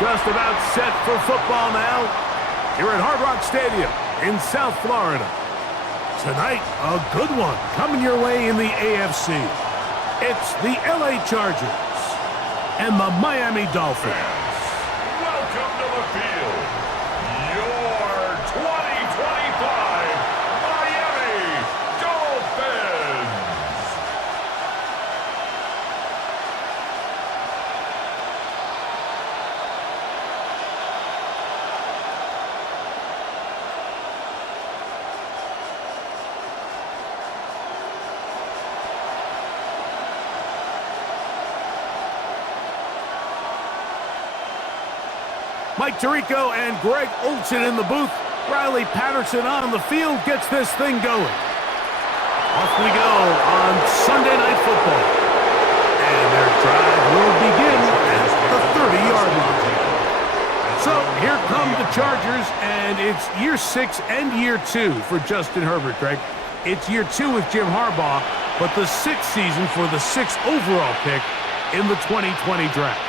Just about set for football now here at Hard Rock Stadium in South Florida. Tonight, a good one coming your way in the AFC. It's the LA Chargers and the Miami Dolphins. Welcome to the field, your 2025 Miami Dolphins. Mike Tirico and Greg Olsen in the booth. Riley Patterson on the field gets this thing going. Off we go on Sunday Night Football. And their drive will begin at the 30-yard line. So here come the Chargers, and it's year 6 and year 2 for Justin Herbert, Greg. It's year 2 with Jim Harbaugh, but the 6th season for the 6th overall pick in the 2020 draft.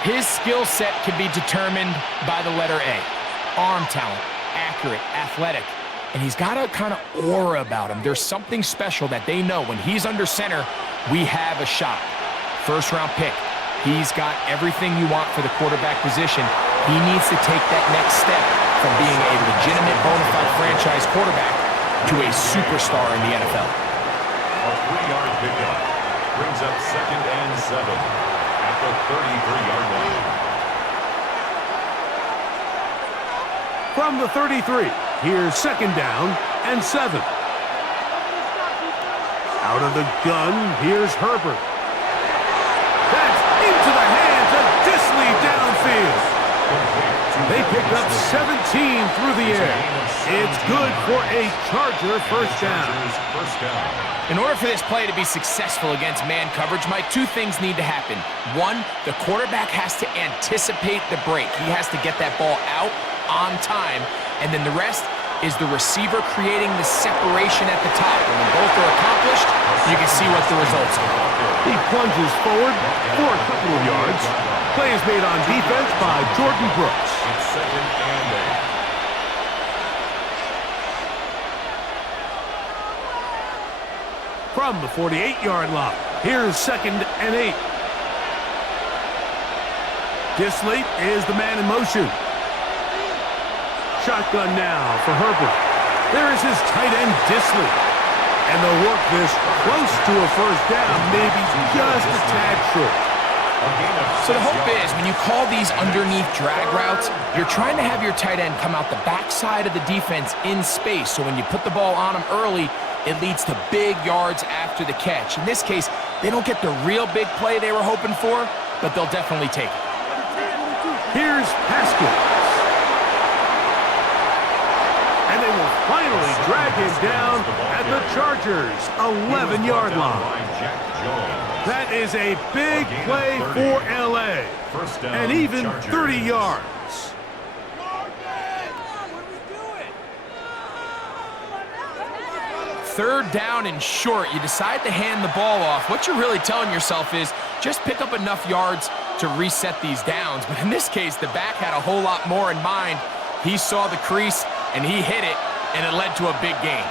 His skill set can be determined by the letter A. Arm talent, accurate, athletic, and he's got a kind of aura about him. There's something special that they know when he's under center, we have a shot. First-round pick. He's got everything you want for the quarterback position. He needs to take that next step from being a legitimate bona fide franchise quarterback to a superstar in the NFL. A 3-yard pickup brings up 2nd and 7. The 33-yard line. From the 33, here's 2nd down and 7. Out of the gun, here's Herbert. That's into the hands of Disley downfield. They pick up 17 through the air. It's good for a Charger first down. In order for this play to be successful against man coverage, Mike, 2 things need to happen. 1, the quarterback has to anticipate the break. He has to get that ball out on time. And then the rest is the receiver creating the separation at the top. And when both are accomplished, you can see what the results are. He plunges forward for a couple of yards. Play is made on defense by Jordan Brooks. It's 2nd and 8. From the 48-yard line, here's 2nd and 8. Disley is the man in motion. Shotgun now for Herbert. There is his tight end, Disley. And they'll work this close to a first down, maybe just a tad short. So the hope is, when you call these underneath drag routes, you're trying to have your tight end come out the backside of the defense in space. So when you put the ball on him early, it leads to big yards after the catch. In this case, they don't get the real big play they were hoping for, but they'll definitely take it. Here's Haskins. And they will finally drag him down at the Chargers' 11-yard line. That is a big play for LA. And even 30 yards. Third down and short, you decide to hand the ball off. What you're really telling yourself is just pick up enough yards to reset these downs. But in this case, the back had a whole lot more in mind. He saw the crease, and he hit it, and it led to a big gain.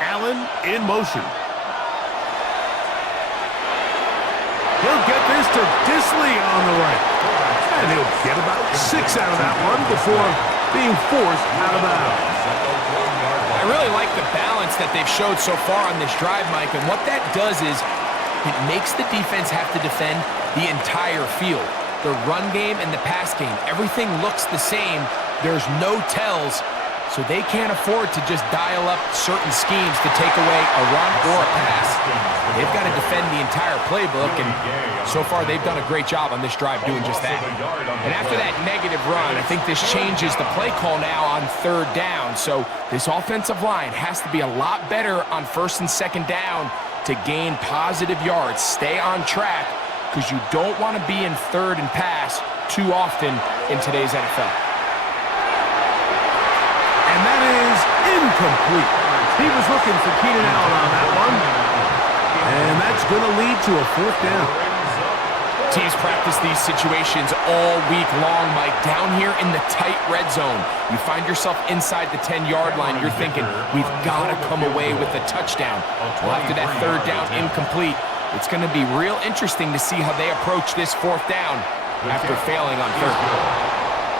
Allen in motion. He'll get this to Disley on the right. And he'll get about 6 out of that one before being forced out of bounds. I really like the balance that they've showed so far on this drive, Mike, and what that does is it makes the defense have to defend the entire field. The run game and the pass game, everything looks the same. There's no tells, so they can't afford to just dial up certain schemes to take away a run or a pass. They've got to defend the entire playbook, and so far they've done a great job on this drive doing just that. And after that negative run, I think this changes the play call now on 3rd down. So this offensive line has to be a lot better on 1st and 2nd down to gain positive yards. Stay on track, because you don't want to be in 3rd and pass too often in today's NFL. And that is incomplete. He was looking for Keenan Allen on that one. And that's going to lead to a 4th down. Teams practice these situations all week long, Mike. Down here in the tight red zone, you find yourself inside the 10-yard line. You're thinking, we've got to come away with a touchdown. Well, after that third down incomplete, it's going to be real interesting to see how they approach this fourth down after failing on third.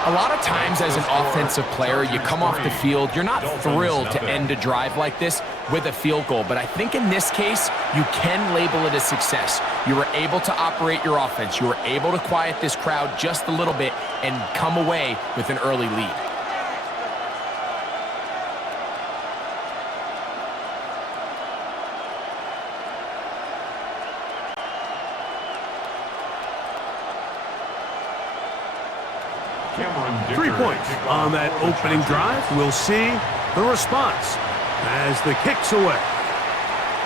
A lot of times as an offensive player, you come off the field, you're not thrilled to end a drive like this with a field goal. But I think in this case, you can label it a success. You were able to operate your offense. You were able to quiet this crowd just a little bit and come away with an early lead. Three points on that opening drive. We'll see the response as the kick's away.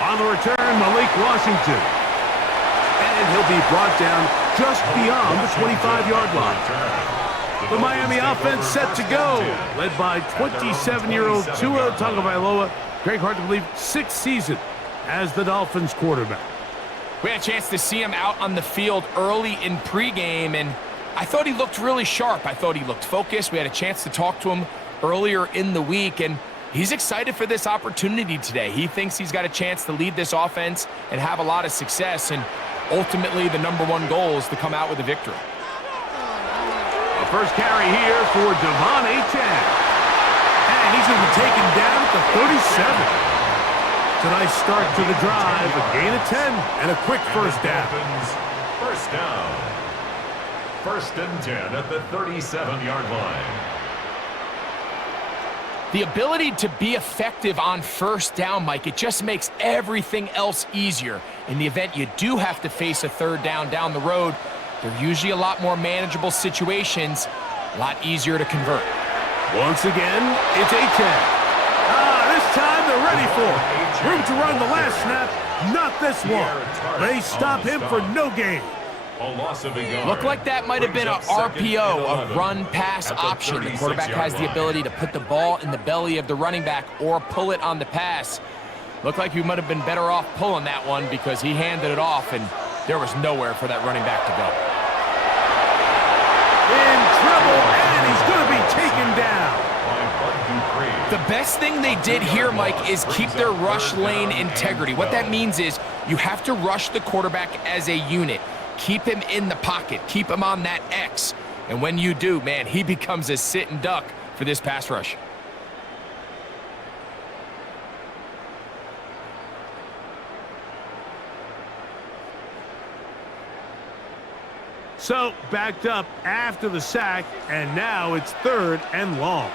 On the return, Malik Washington. And he'll be brought down just beyond the 25-yard line. The Miami offense set to go, led by 27-year-old Tua Tagovailoa. Greg, hard to believe, 6th season as the Dolphins quarterback. We had a chance to see him out on the field early in pregame, and I thought he looked really sharp. I thought he looked focused. We had a chance to talk to him earlier in the week, and he's excited for this opportunity today. He thinks he's got a chance to lead this offense and have a lot of success, and ultimately the #1 goal is to come out with a victory. A first carry here for Devon Achane. And he's going to be taken down at the 37. It's a nice start to the drive, a gain of 10, and a quick first down. First down. 1st and 10 at the 37-yard line. The ability to be effective on first down, Mike, it just makes everything else easier. In the event you do have to face a third down the road, they're usually a lot more manageable situations, a lot easier to convert. Once again, it's Achane. This time they're ready for it. Room to run the last snap, not this one. They stop him for no gain. Looked like that might have been a RPO, a run-pass option. The quarterback has the ability to put the ball in the belly of the running back or pull it on the pass. Looked like he might have been better off pulling that one because he handed it off, and there was nowhere for that running back to go. In trouble, and he's going to be taken down. The best thing they did here, Mike, is keep their rush lane integrity. What that means is you have to rush the quarterback as a unit. Keep him in the pocket. Keep him on that X. And when you do, man, he becomes a sitting duck for this pass rush. So, backed up after the sack, and now it's 3rd and long.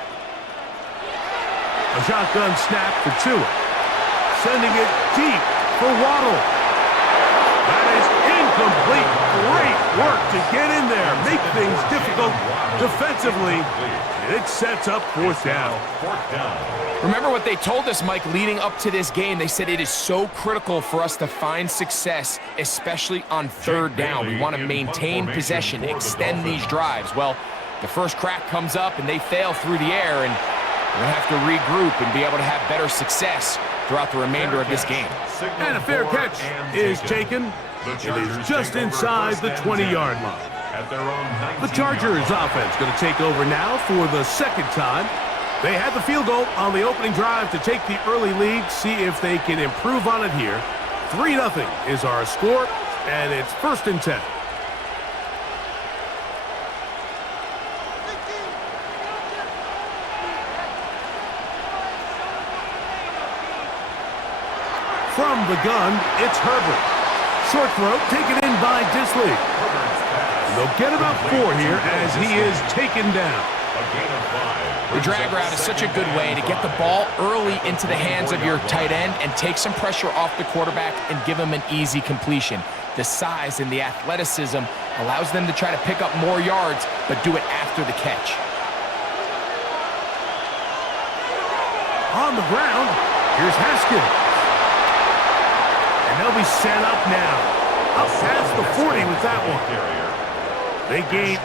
A shotgun snap for Tua. Sending it deep for Waddle. That is incomplete. Great work to get in there, make things difficult defensively, and it sets up 4th down. Remember what they told us, Mike, leading up to this game. They said it is so critical for us to find success, especially on 3rd down. We want to maintain possession, extend these drives. Well, the first crack comes up, and they fail through the air, and we're going to have to regroup and be able to have better success throughout the remainder of this game. And a fair catch is taken. It is just inside the 20-yard line. The Chargers offense going to take over now for the 2nd time. They had the field goal on the opening drive to take the early lead, see if they can improve on it here. 3-0 is our score, and it's 1st and 10. From the gun, it's Herbert. Short throw taken in by Disley. They'll get about 4 here as he is taken down. The drag route is such a good way to get the ball early into the hands of your tight end and take some pressure off the quarterback and give him an easy completion. The size and the athleticism allows them to try to pick up more yards, but do it after the catch. On the ground, here's Haskins. And they'll be set up now. Up past the 40 with that one. They gain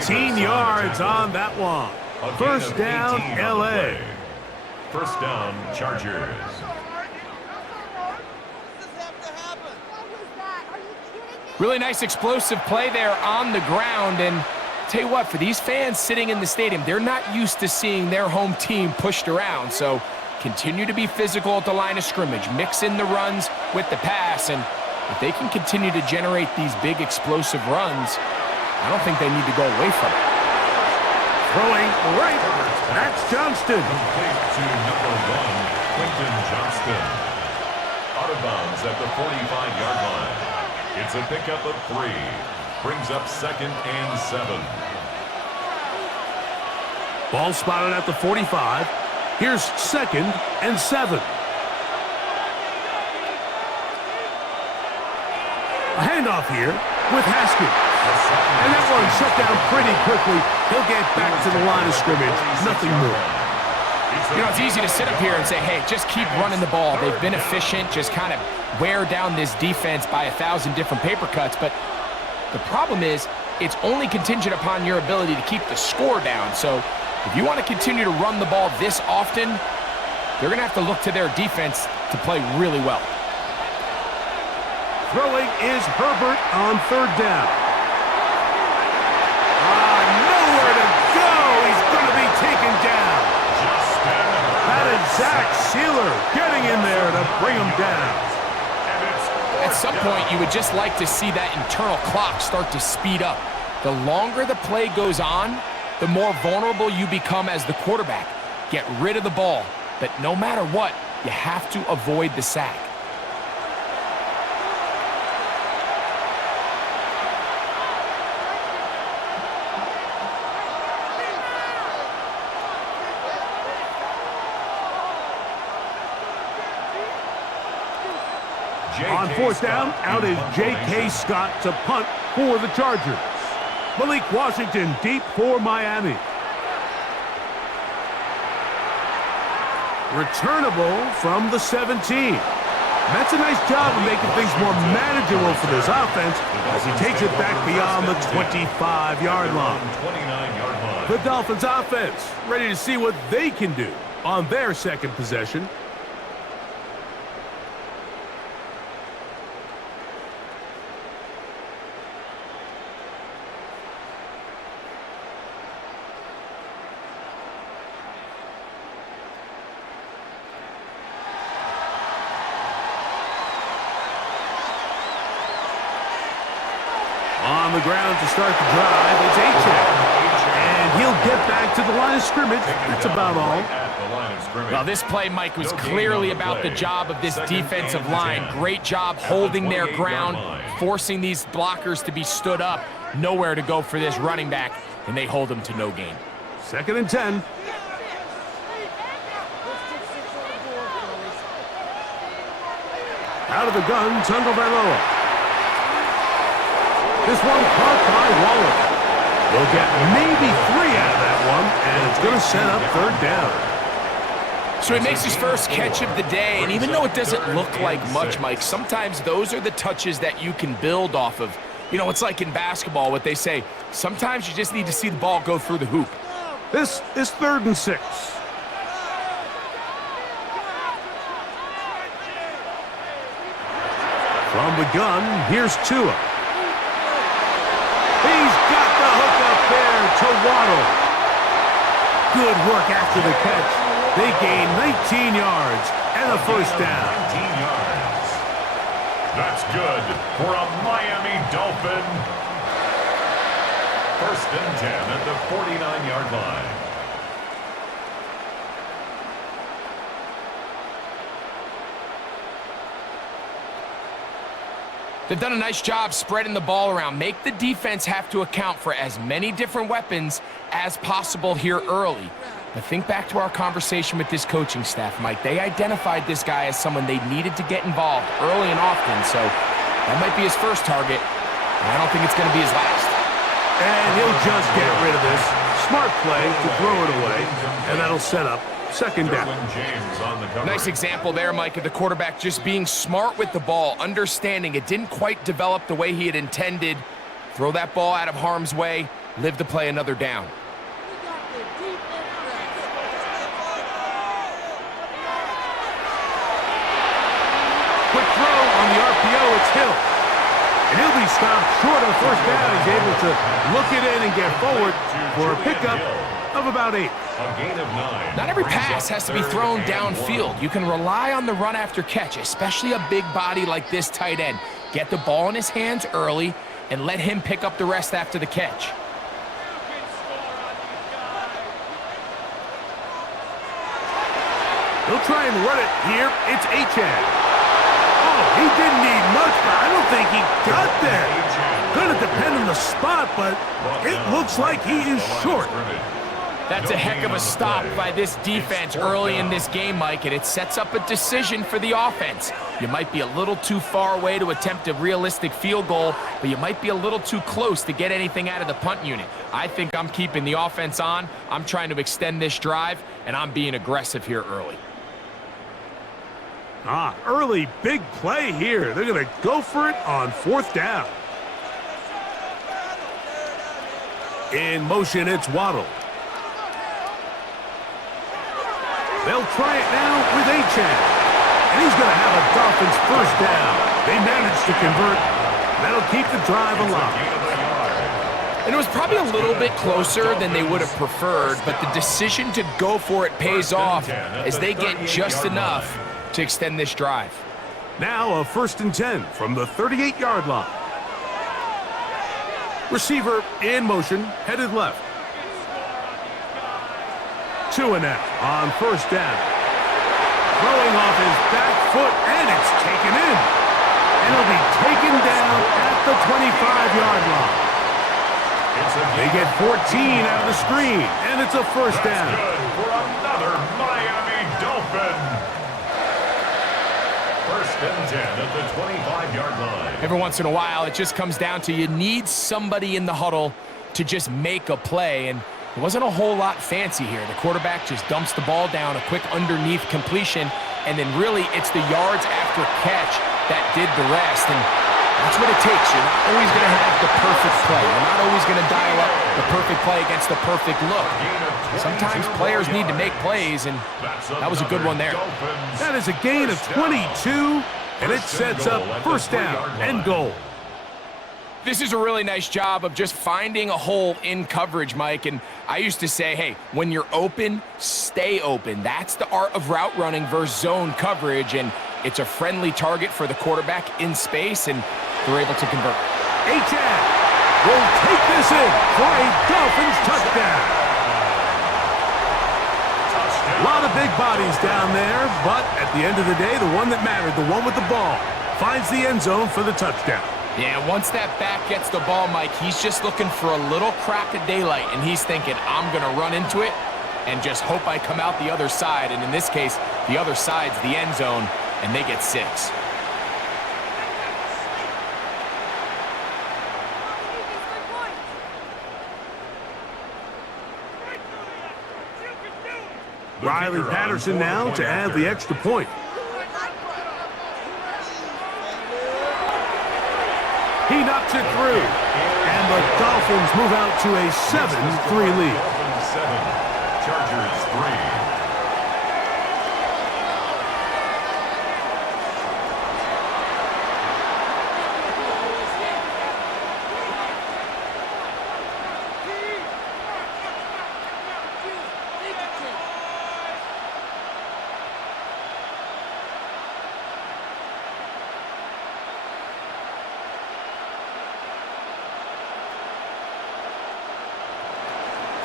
18 yards on that one. 1st down, L.A. 1st down, Chargers. What does this have to happen? What was that? Are you kidding me? Really nice explosive play there on the ground. And tell you what, for these fans sitting in the stadium, they're not used to seeing their home team pushed around. So continue to be physical at the line of scrimmage. Mix in the runs with the pass. And if they can continue to generate these big explosive runs, I don't think they need to go away from it. Throwing right. That's Johnston. Complete to number 1, Quentin Johnston. Out of bounds at the 45-yard line. It's a pickup of 3. Brings up 2nd and 7. Ball spotted at the 45. Here's 2nd and 7. A handoff here with Haskins. And that one shut down pretty quickly. He'll get back to the line of scrimmage. Nothing more. You know, it's easy to sit up here and say, hey, just keep running the ball. They've been efficient, just kind of wear down this defense by 1,000 different paper cuts. But the problem is, it's only contingent upon your ability to keep the score down. So if you want to continue to run the ball this often, they're going to have to look to their defense to play really well. Throwing is Herbert on 3rd down. Nowhere to go. He's going to be taken down. That is Zach Sealer getting in there to bring him down. At some point, you would just like to see that internal clock start to speed up. The longer the play goes on, the more vulnerable you become as the quarterback. Get rid of the ball, but no matter what, you have to avoid the sack. On 4th down, out is J.K. Scott to punt for the Chargers. Malik Washington deep for Miami. Returnable from the 17. That's a nice job of making things more manageable for this offense as he takes it back beyond the 25-yard line. The Dolphins offense ready to see what they can do on their second possession. On the ground to start the drive, it's H.A. And he'll get back to the line of scrimmage. That's about all. Well, this play, Mike, was clearly about the job of this defensive line. Great job holding their ground, forcing these blockers to be stood up. Nowhere to go for this running back, and they hold him to no gain. 2nd and 10. Out of the gun, Tagovailoa. This one caught by Waller. They'll get maybe 3 out of that one, and it's going to set up 3rd down. So he makes his first catch of the day, and even though it doesn't look like much, Mike, sometimes those are the touches that you can build off of. You know, it's like in basketball, what they say, sometimes you just need to see the ball go through the hoop. This is 3rd and 6. From the gun, here's Tua. He's got the hook up there to Waddle. Good work after the catch. They gain 19 yards and a 1st down. 19 yards. That's good for a Miami Dolphin. 1st and 10 at the 49-yard line. They've done a nice job spreading the ball around. Make the defense have to account for as many different weapons as possible here early. But think back to our conversation with this coaching staff, Mike. They identified this guy as someone they needed to get involved early and often, so that might be his first target, and I don't think it's going to be his last. And he'll just get rid of this. Smart play to throw it away, and that'll set up 2nd down. Nice example there, Mike, of the quarterback just being smart with the ball, understanding it didn't quite develop the way he had intended. Throw that ball out of harm's way, live to play another down. Quick throw on the RPO, it's Hill. And he'll be stopped short of first down. He's able to look it in and get forward for a pickup of about 8. A gain of 9. Not every pass has to be thrown downfield. You can rely on the run after catch, especially a big body like this tight end. Get the ball in his hands early and let him pick up the rest after the catch. He'll try and run it here. It's Achane. Oh, he didn't need much, but I don't think he got there. Going to depend on the spot, but it looks like he is short. That's a heck of a stop by this defense early in this game, Mike, and it sets up a decision for the offense. You might be a little too far away to attempt a realistic field goal, but you might be a little too close to get anything out of the punt unit. I think I'm keeping the offense on. I'm trying to extend this drive, and I'm being aggressive here early. Early big play here. They're going to go for it on 4th down. In motion, it's Waddle. They'll try it now with Achane. And he's going to have a Dolphins first down. They managed to convert. That'll keep the drive alive. And it was probably a little bit closer than they would have preferred, but the decision to go for it pays off as they get just enough to extend this drive. Now a 1st and 10 from the 38-yard line. Receiver in motion, headed left. 2 and out on 1st down. Throwing off his back foot, and it's taken in. And it'll be taken down at the 25-yard line. They get 14 out of the screen, and it's a 1st down. Good for another Miami Dolphin. 1st and 10 at the 25-yard line. Every once in a while, it just comes down to you need somebody in the huddle to just make a play, and it wasn't a whole lot fancy here. The quarterback just dumps the ball down, a quick underneath completion, and then really it's the yards after catch that did the rest. And that's what it takes. You're not always going to have the perfect play. You're not always going to dial up the perfect play against the perfect look. Sometimes players need to make plays, and that was a good one there. That is a gain of 22, and it sets up 1st down and goal. This is a really nice job of just finding a hole in coverage, Mike. And I used to say, hey, when you're open, stay open. That's the art of route running versus zone coverage. And it's a friendly target for the quarterback in space, and they're able to convert. Achane will take this in for a Dolphins touchdown. A lot of big bodies down there, but at the end of the day, the one that mattered, the one with the ball, finds the end zone for the touchdown. Yeah, once that back gets the ball, Mike, he's just looking for a little crack of daylight, and he's thinking, I'm going to run into it and just hope I come out the other side. And in this case, the other side's the end zone, and they get 6. Riley Patterson now to add the extra point. He knocks it through, and the Dolphins move out to a 7-3 lead. Dolphins 7, Chargers 3.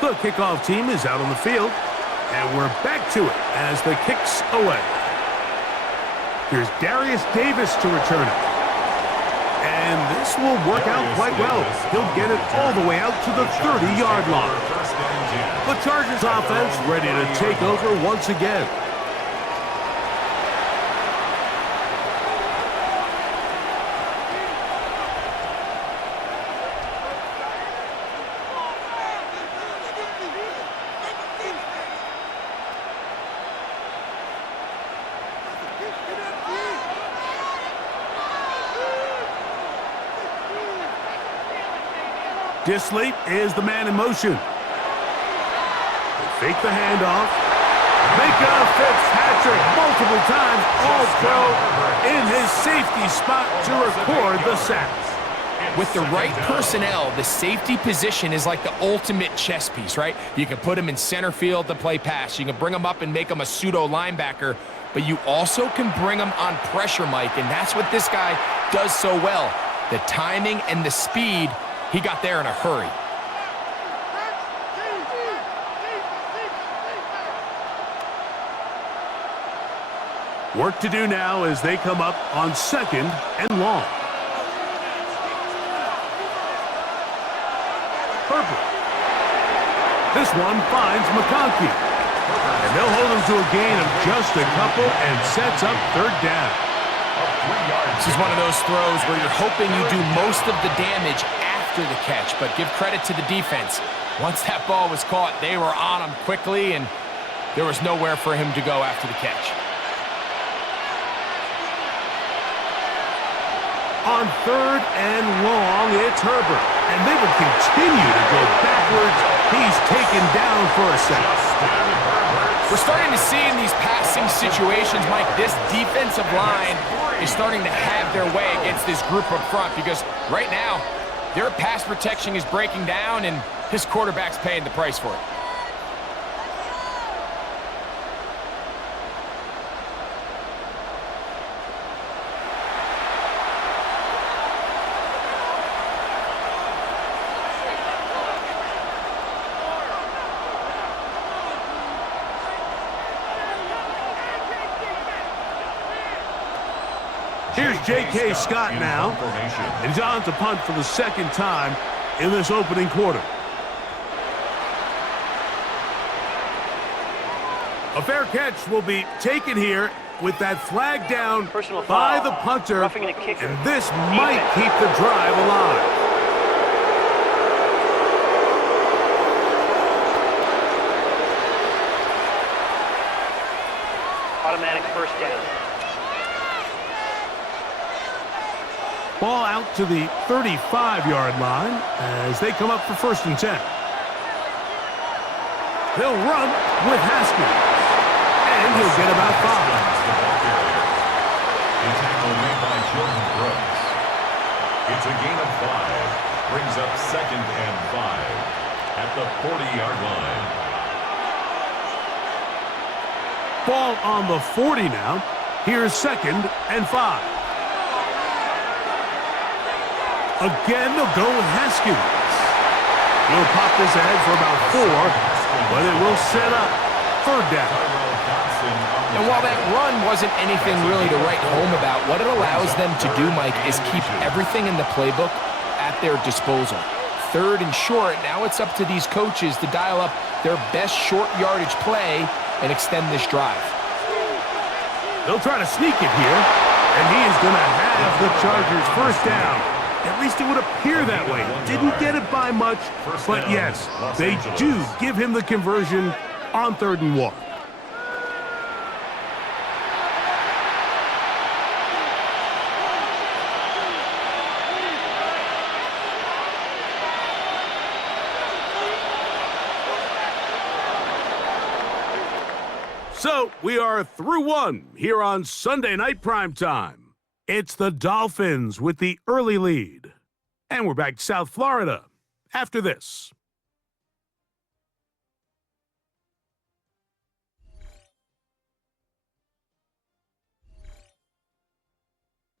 The kickoff team is out on the field, and we're back to it as the kick's away. Here's Darius Davis to return it. And this will work out quite well. He'll get it all the way out to the 30-yard line. The Chargers offense ready to take over once again. Disley is the man in motion. They fake the handoff. Micah Fitzpatrick multiple times All-Pro in his safety spot to record the sack. With the right personnel, the safety position is like the ultimate chess piece, right? You can put him in center field to play pass. You can bring him up and make him a pseudo linebacker, but you also can bring him on pressure, Mike, and that's what this guy does so well. The timing and the speed, he got there in a hurry. Work to do now as they come up on 2nd and long. Herbert. This one finds McConkey. And they'll hold him to a gain of just a couple and sets up 3rd down. This is one of those throws where you're hoping you do most of the damage after the catch, but give credit to the defense. Once that ball was caught, they were on him quickly, and there was nowhere for him to go after the catch. On 3rd and long, it's Herbert. And they will continue to go backwards. He's taken down for a sack. We're starting to see in these passing situations, Mike, this defensive line is starting to have their way against this group up front because right now, their pass protection is breaking down and his quarterback's paying the price for it. Here's J.K. Scott now. And he's on to punt for the 2nd time in this opening quarter. A fair catch will be taken here with that flag down by the punter. And this might keep the drive alive. Automatic 1st down. Ball out to the 35-yard line as they come up for 1st and 10. They'll run with Haskins, and he'll get about 5. A tackle made by Jordan Brooks. It's a gain of 5. Brings up 2nd and 5 at the 40-yard line. Ball on the 40 now. Here's 2nd and 5. Again, they'll go with Haskins. He'll pop this ahead for about 4, but it will set up 3rd down. And while that run wasn't anything really to write home about, what it allows them to do, Mike, is keep everything in the playbook at their disposal. 3rd and short, now it's up to these coaches to dial up their best short yardage play and extend this drive. They'll try to sneak it here, and he is going to have the Chargers 1st down. At least it would appear that way. Didn't get it by much, but yes, they do give him the conversion on 3rd and 1. So we are through 1 here on Sunday Night Primetime. It's the Dolphins with the early lead. And we're back to South Florida after this.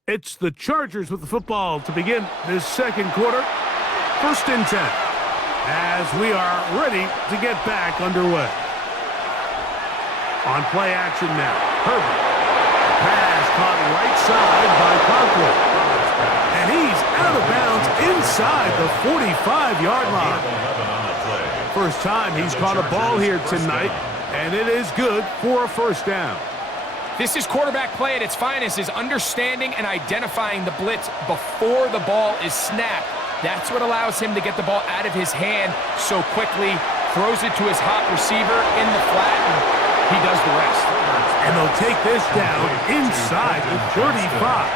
It's the Chargers with the football to begin this 2nd quarter. 1st and 10 as we are ready to get back underway. On play action now, Herbert. Pass caught right side by Conklin. And he's out of bounds inside the 45-yard line. 1st time he's caught a ball here tonight, and it is good for a 1st down. This is quarterback play at its finest, is understanding and identifying the blitz before the ball is snapped. That's what allows him to get the ball out of his hand so quickly, throws it to his hot receiver in the flat, and he does the rest. And they'll take this down inside the 35.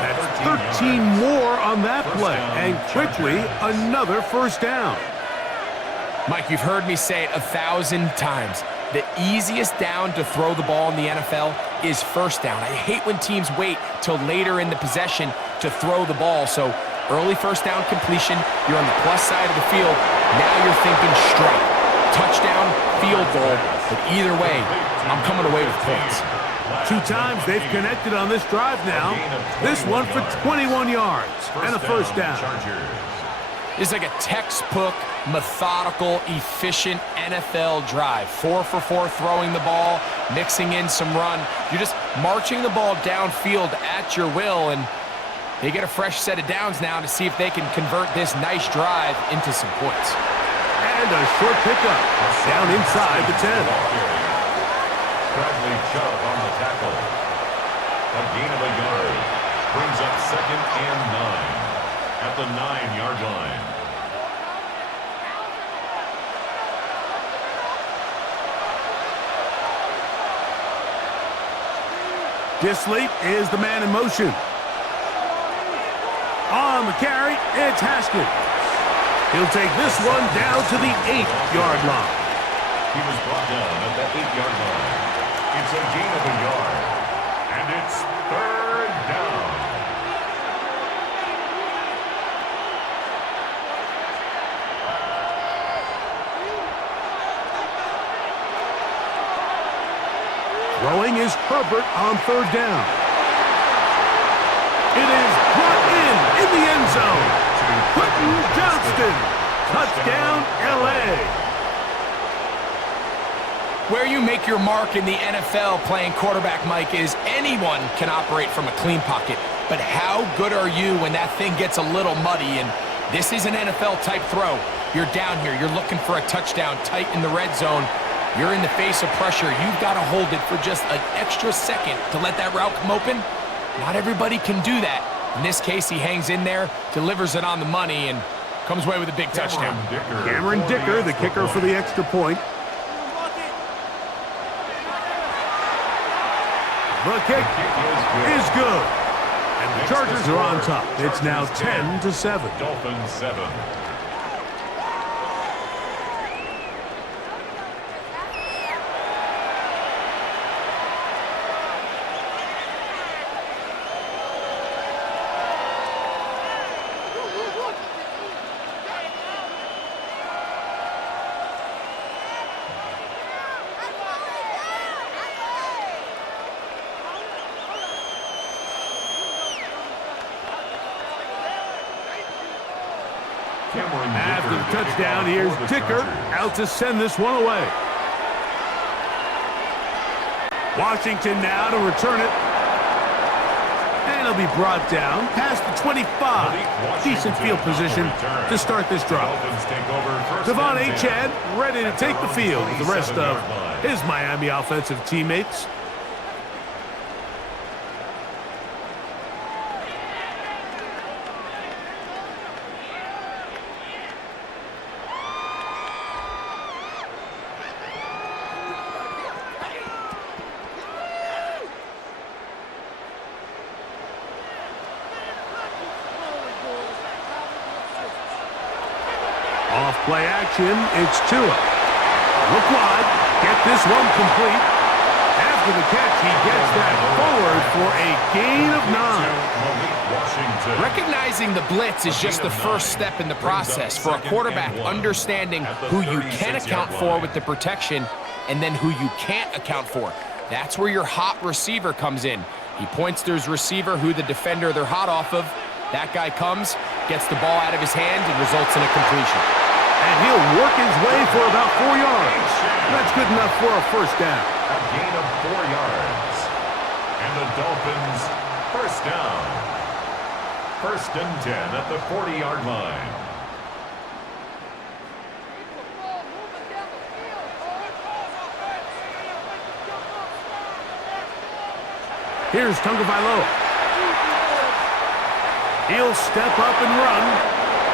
That's 13 more on that play, and quickly another 1st down. Mike, you've heard me say it 1,000 times. The easiest down to throw the ball in the NFL is 1st down. I hate when teams wait till later in the possession to throw the ball. So early first down completion, you're on the plus side of the field. Now you're thinking strike, touchdown, field goal. But either way, I'm coming away with points. 2 times they've connected on this drive now. This one for 21 yards and a first down. It's like a textbook, methodical, efficient NFL drive. 4 for 4 throwing the ball, mixing in some run. You're just marching the ball downfield at your will, and they get a fresh set of downs now to see if they can convert this nice drive into some points. And a short pickup down inside the 10. Bradley Chubb on the tackle. A gain of a yard. Brings up 2nd and 9 at the 9-yard line. Disley is the man in motion. On the carry, it's Haskins. He'll take this one down to the 8-yard line. He was brought down at the 8-yard line. It's a gain of a yard, and it's 3rd down. Throwing is Herbert on 3rd down. It is brought in the end zone. Quentin Johnston. Touchdown, L.A. Where you make your mark in the NFL playing quarterback, Mike, is anyone can operate from a clean pocket. But how good are you when that thing gets a little muddy? And this is an NFL-type throw. You're down here. You're looking for a touchdown tight in the red zone. You're in the face of pressure. You've got to hold it for just an extra second to let that route come open. Not everybody can do that. In this case, he hangs in there, delivers it on the money, and comes away with a big touchdown. Cameron Dicker, the kicker for the extra point. The kick is good. And the Chargers are on top. It's now 10-7. Dolphins 7. After the touchdown, here's Dicker out to send this one away. Washington now to return it. And it'll be brought down past the 25. Decent field position to start this drive. Devon Achane ready to take the field with the rest of his Miami offensive teammates. Off play action, it's Tua. Look wide, get this one complete. After the catch, he gets that forward for a gain of 9. Recognizing the blitz is just the first step in the process for a quarterback understanding who you can account for with the protection and then who you can't account for. That's where your hot receiver comes in. He points to his receiver who the defender they're hot off of. That guy comes, gets the ball out of his hand, and results in a completion. And he'll work his way for about 4 yards. That's good enough for a first down. A gain of 4 yards. And the Dolphins first down. 1st and 10 at the 40-yard line. Here's Tagovailoa. He'll step up and run.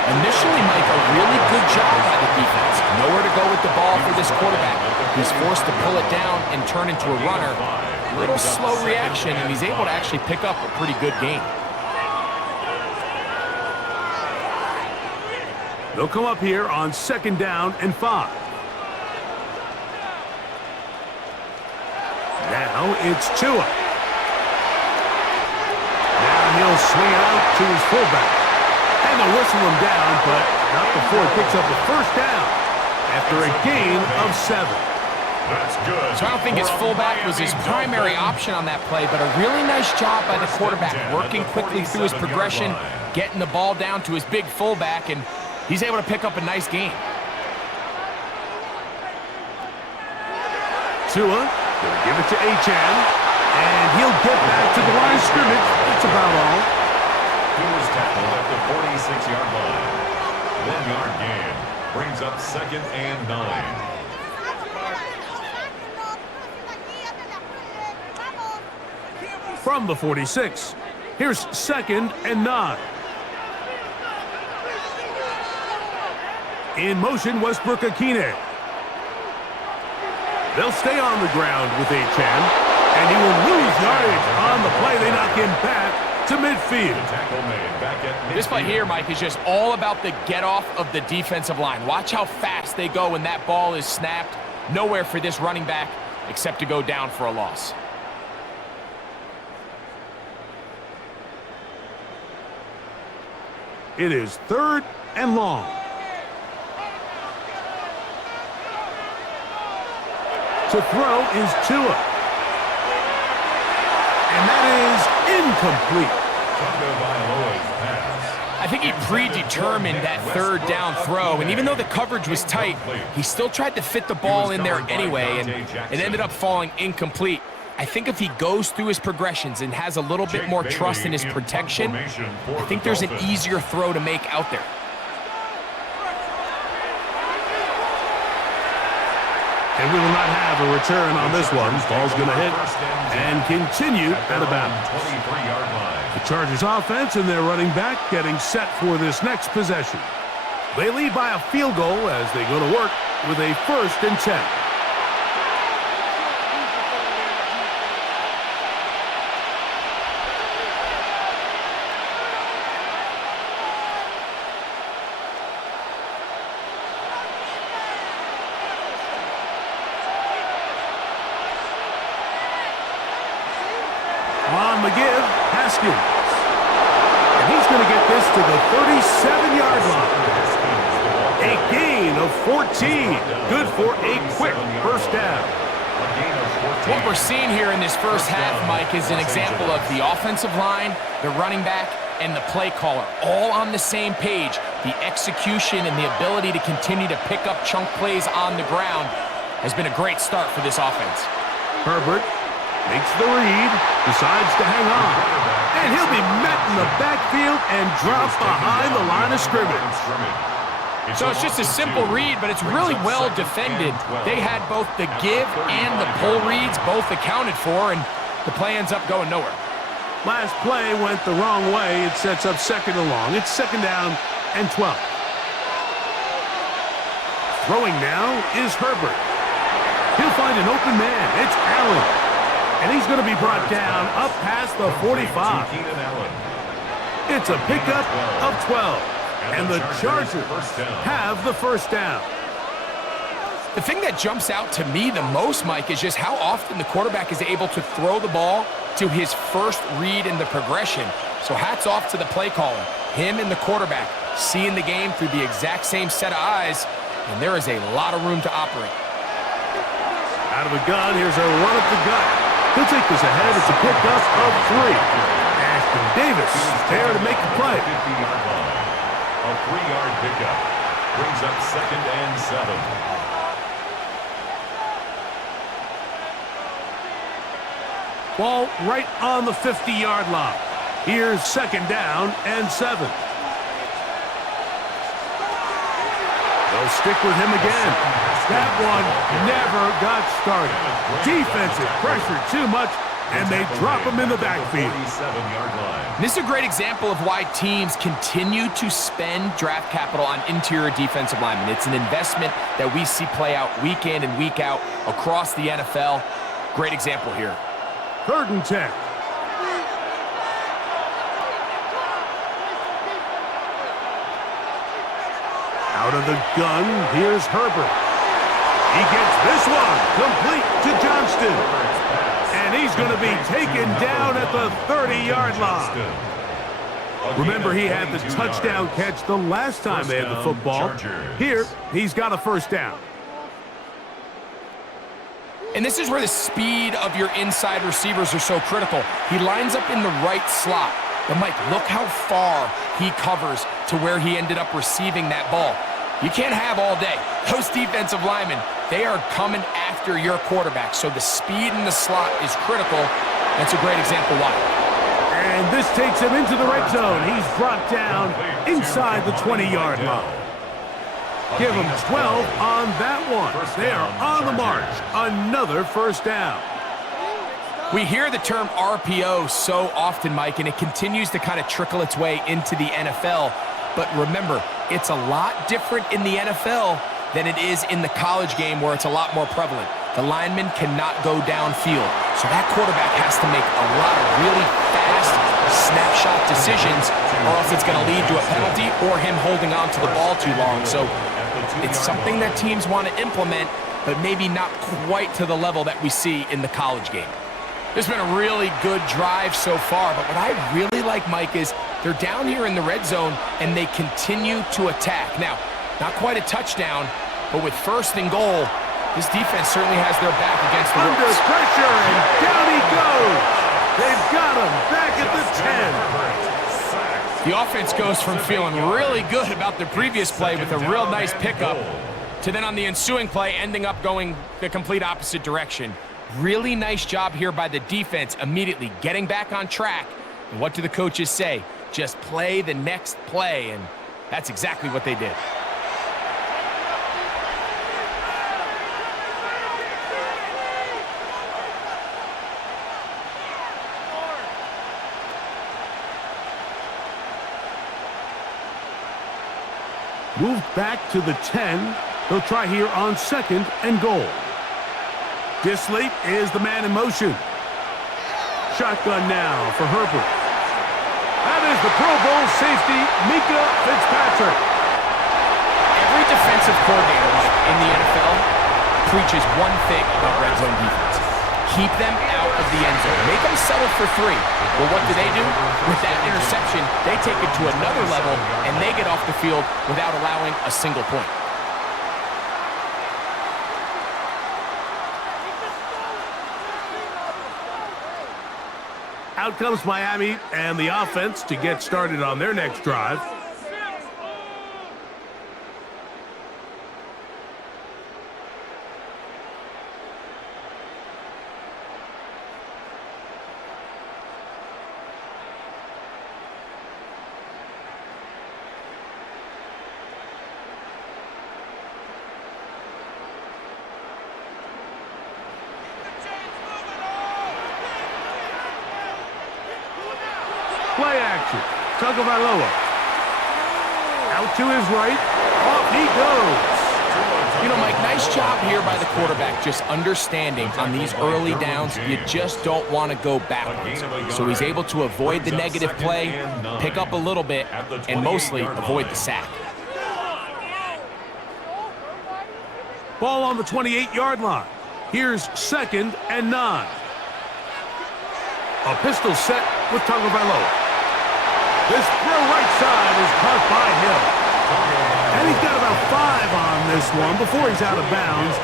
Initially, Mike, a really good job by the defense. Nowhere to go with the ball for this quarterback. He's forced to pull it down and turn into a runner. A little slow reaction, and he's able to actually pick up a pretty good gain. They'll come up here on 2nd down and 5. Now it's Tua. Now He'll swing it out to his fullback. And they'll whistle him down, but not before he picks up a first down after a gain of 7. That's good. So I don't think his fullback was his primary option on that play, but a really nice job by the quarterback working quickly through his progression, getting the ball down to his big fullback, and he's able to pick up a nice gain. Tua, gonna give it to Achane, and he'll get back to the line of scrimmage. That's about all. He was tackled at the 46-yard line. 1-yard gain brings up 2nd and 9. From the 46, here's 2nd and 9. In motion, Westbrook-Akine. They'll stay on the ground with Achane, and he will lose yardage on the play. They knock him back to midfield. Tackle made back at midfield. This play here, Mike, is just all about the get-off of the defensive line. Watch how fast they go when that ball is snapped. Nowhere for this running back except to go down for a loss. It is 3rd and long. To throw is Tua. And that is incomplete. I think he predetermined that 3rd down throw, and even though the coverage was tight, he still tried to fit the ball in there anyway, and it ended up falling incomplete. I think if he goes through his progressions and has a little bit more trust in his protection, I think there's an easier throw to make out there. And we will not have a return on this one. Ball's going to hit and continue out of bounds. The Chargers offense and their running back getting set for this next possession. They lead by a field goal as they go to work with a 1st and 10. On the give, Haskins. And he's going to get this to the 37-yard line. A gain of 14. Good for a quick first down. What we're seeing here in this first half, Mike, is an example of the offensive line, the running back, and the play caller all on the same page. The execution and the ability to continue to pick up chunk plays on the ground has been a great start for this offense. Herbert makes the read, decides to hang on, and he'll be met in the backfield and dropped behind the line of scrimmage. So it's just a simple read, but it's really well defended. They had both the give and the pull reads both accounted for, and the play ends up going nowhere. Last play went the wrong way. It sets up 2nd and long. It's 2nd down and 12. Throwing now is Herbert. He'll find an open man. It's Allen. And he's going to be brought down up past the 45. It's a pickup of 12. And the Chargers have the first down. The thing that jumps out to me the most, Mike, is just how often the quarterback is able to throw the ball to his first read in the progression. So hats off to the play caller. Him and the quarterback seeing the game through the exact same set of eyes, and there is a lot of room to operate. Out of the gun, here's a run up the gut. He'll take this ahead. It's a pickup of 3. Ashton Davis there to make the play. A 3-yard pickup brings up 2nd and 7. Ball right on the 50-yard line. Here's 2nd down and 7. They'll stick with him again. That one never got started. Defensive pressure too much, and they drop him in the backfield. This is a great example of why teams continue to spend draft capital on interior defensive linemen. It's an investment that we see play out week in and week out across the NFL. Great example here. 3rd and 10. Out of the gun, here's Herbert. He gets this one complete to Johnston. And he's going to be taken down at the 30-yard line. Remember, he had the touchdown catch the last time they had the football. Here, he's got a first down. And this is where the speed of your inside receivers are so critical. He lines up in the right slot. But Mike, look how far he covers to where he ended up receiving that ball. You can't have all day. Those defensive linemen, they are coming after your quarterback. So the speed in the slot is critical. That's a great example why. And this takes him into the red zone. He's brought down inside the 20-yard line. Give him 12 on that one. They are on the march. Another first down. We hear the term RPO so often, Mike, and it continues to kind of trickle its way into the NFL. But remember, it's a lot different in the NFL than it is in the college game where it's a lot more prevalent. The lineman cannot go downfield. So that quarterback has to make a lot of really fast snapshot decisions or else it's going to lead to a penalty or him holding on to the ball too long. So it's something that teams want to implement, but maybe not quite to the level that we see in the college game. It's been a really good drive so far, but what I really like, Mike, is they're down here in the red zone and they continue to attack. Now, not quite a touchdown, but with first and goal, this defense certainly has their back against the ropes. Under pressure, and down he goes. They've got him back at the 10. The offense goes from feeling really good about the previous play with a real nice pickup to then on the ensuing play ending up going the complete opposite direction. Really nice job here by the defense, immediately getting back on track. And what do the coaches say? Just play the next play, and that's exactly what they did. Moved back to the 10. They'll try here on second and goal. Disley is the man in motion. Shotgun now for Herbert. That is the Pro Bowl safety, Mika Fitzpatrick. Every defensive coordinator, Mike, in the NFL preaches one thing about red zone defense. Keep them out of the end zone. Make them settle for 3. Well, what do? With that interception, they take it to another level, and they get off the field without allowing a single point. Out comes Miami and the offense to get started on their next drive. Play action. Tagovailoa. Out to his right. Off he goes. You know, Mike, nice job here by the quarterback, just understanding on these early downs, you just don't want to go backwards. So he's able to avoid the negative play, pick up a little bit, and mostly avoid the sack. Ball on the 28-yard line. Here's second and 9. A pistol set with Tagovailoa. This throw right side is caught by Hill. And he's got about 5 on this one before he's out of bounds.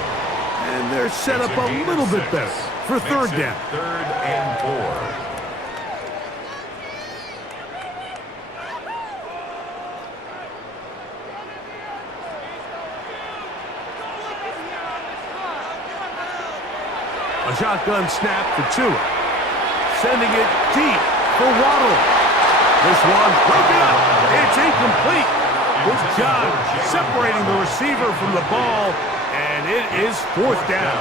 And they're set up a little bit better for third down. 3rd and 4. A shotgun snap for Tua. Sending it deep for Waddle. This one broken up. It's incomplete. Good job separating the receiver from the ball, and it is 4th down.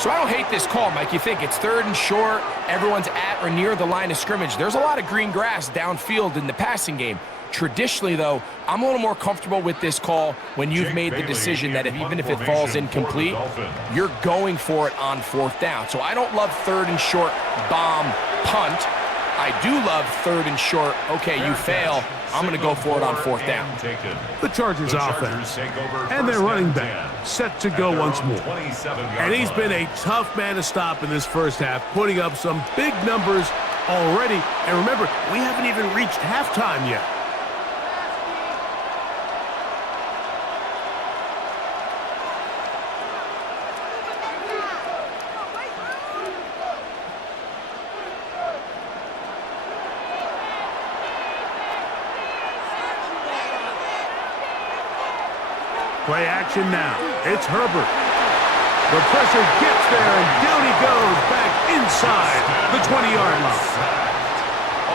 So I don't hate this call, Mike. You think it's 3rd and short, everyone's at or near the line of scrimmage. There's a lot of green grass downfield in the passing game. Traditionally, though, I'm a little more comfortable with this call when you've made the decision that even if it falls incomplete, you're going for it on 4th down. So I don't love 3rd and short bomb punt. I do love 3rd and short. Okay, you fail. I'm going to go for it on 4th down. The Chargers offense and their running back set to go once more. And he's been a tough man to stop in this first half, putting up some big numbers already. And remember, we haven't even reached halftime yet. Play action now. It's Herbert. The pressure gets there, and down he goes back inside the 20-yard line.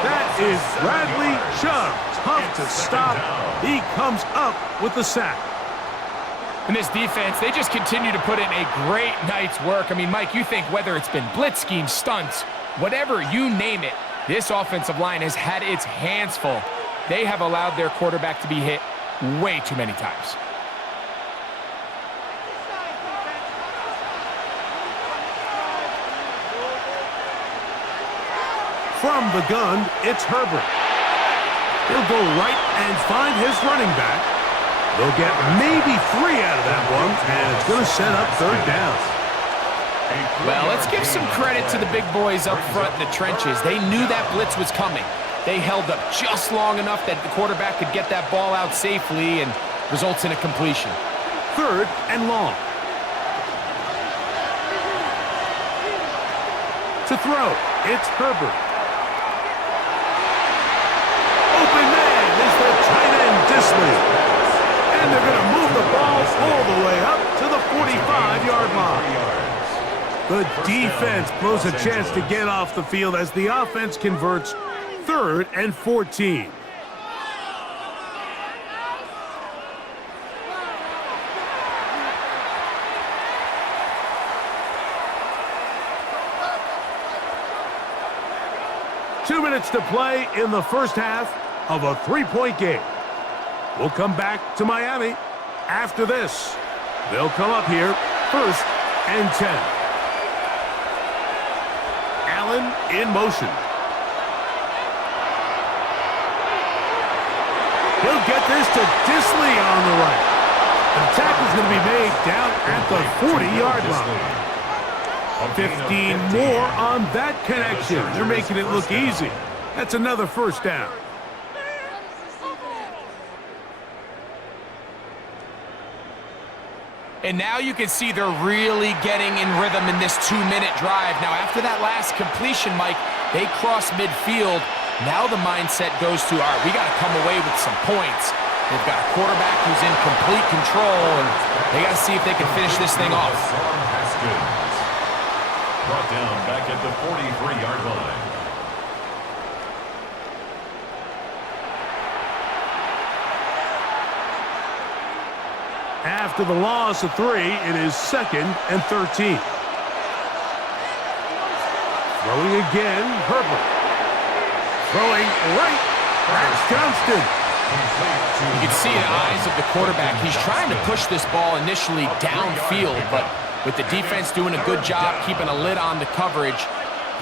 That is Bradley Chubb. Tough to stop. He comes up with the sack. And this defense, they just continue to put in a great night's work. I mean, Mike, you think whether it's been blitz schemes, stunts, whatever you name it, this offensive line has had its hands full. They have allowed their quarterback to be hit way too many times. From the gun, it's Herbert. He'll go right and find his running back. They'll get maybe 3 out of that one, and it's going to set up third down. Well, let's give some credit to the big boys up front in the trenches. They knew that blitz was coming. They held up just long enough that the quarterback could get that ball out safely and results in a completion. Third and long. To throw, it's Herbert. Open man is the tight end, Disley. And they're going to move the ball all the way up to the 45-yard line. The defense blows a chance to get off the field as the offense converts. Third and 14. Two minutes to play in the first half of a 3-point game. We'll come back to Miami after this. They'll come up here first and 10. Allen in motion. He'll get this to Disley on the right. The tackle's going to be made down at the 40-yard line. 15 more on that connection. They're making it look easy. That's another first down. And now you can see they're really getting in rhythm in this 2-minute drive. Now, after that last completion, Mike, they cross midfield. Now the mindset goes to, all right, we got to come away with some points. They've got a quarterback who's in complete control, and they got to see if they can finish this thing off. Brought down back at the 43-yard line. After the loss of 3, it is second and 13. Throwing again, Herbert. Throwing right, that's Johnston. You can see in the eyes of the quarterback, he's trying to push this ball initially downfield, but with the defense doing a good job keeping a lid on the coverage,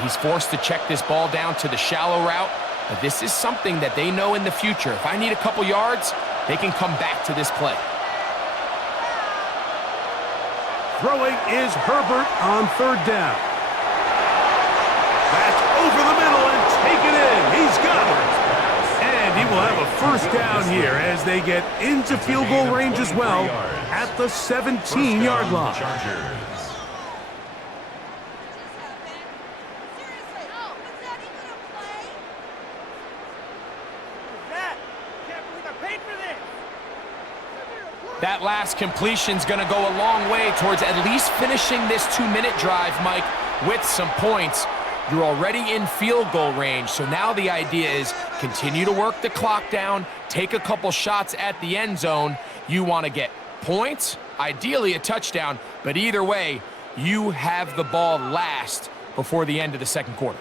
he's forced to check this ball down to the shallow route. But this is something that they know in the future. If I need a couple yards, they can come back to this play. Throwing is Herbert on third down. That's over the middle and taken in. He's got it. And he will have a first down here as they get into field goal range as well at the 17-yard line. That last completion's going to go a long way towards at least finishing this 2-minute drive, Mike, with some points. You're already in field goal range, so now the idea is continue to work the clock down, take a couple shots at the end zone. You want to get points, ideally a touchdown, but either way, you have the ball last before the end of the second quarter.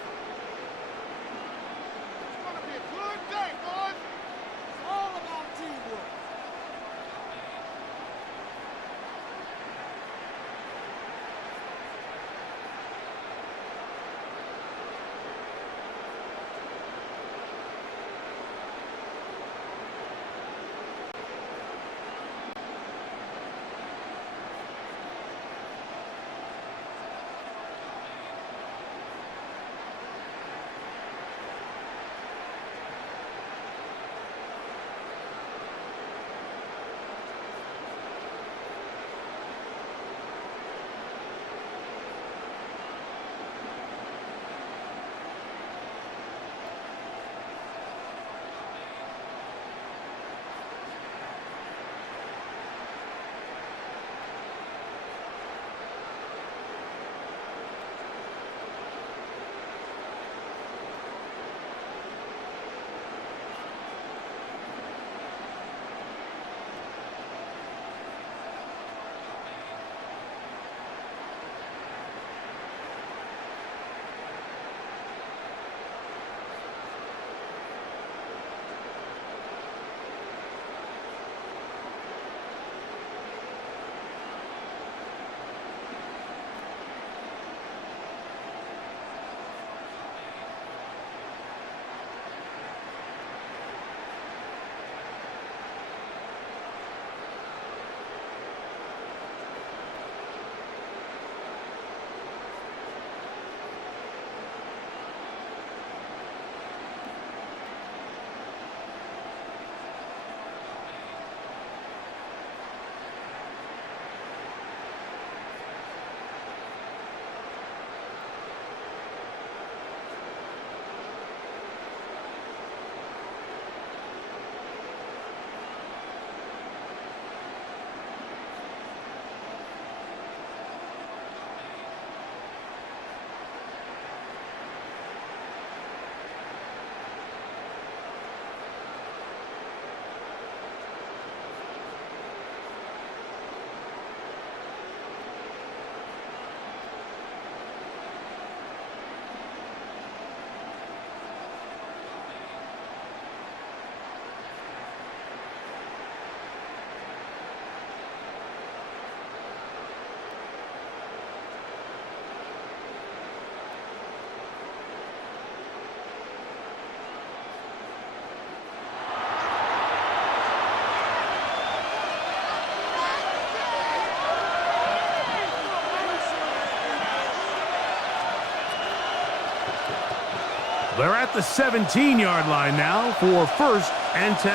They're at the 17-yard line now for 1st and 10.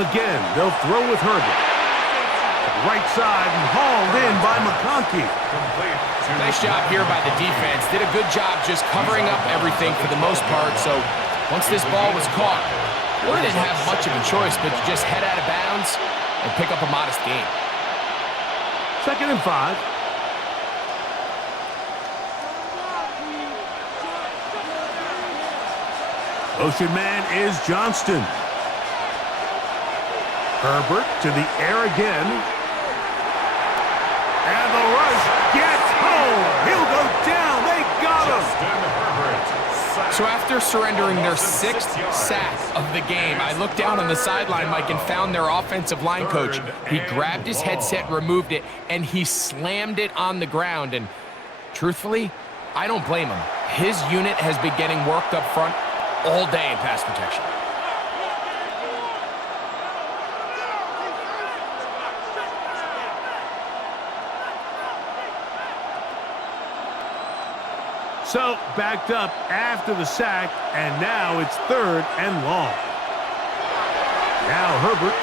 Again, they'll throw with Herbert. Right side and hauled in by McConkey. Nice job here by the defense. Did a good job just covering up everything for the most part. So once this ball was caught, we didn't have much of a choice but to just head out of bounds and pick up a modest gain. 2nd and 5. Motion man is Johnston. Herbert to the air again. And the rush gets home. He'll go down. They got him. So after surrendering their 6th sack of the game, I looked down on the sideline, Mike, and found their offensive line coach. He grabbed his headset, removed it, and he slammed it on the ground. And truthfully, I don't blame him. His unit has been getting worked up front all day in pass protection. So, backed up after the sack, and now it's 3rd and long. Now Herbert.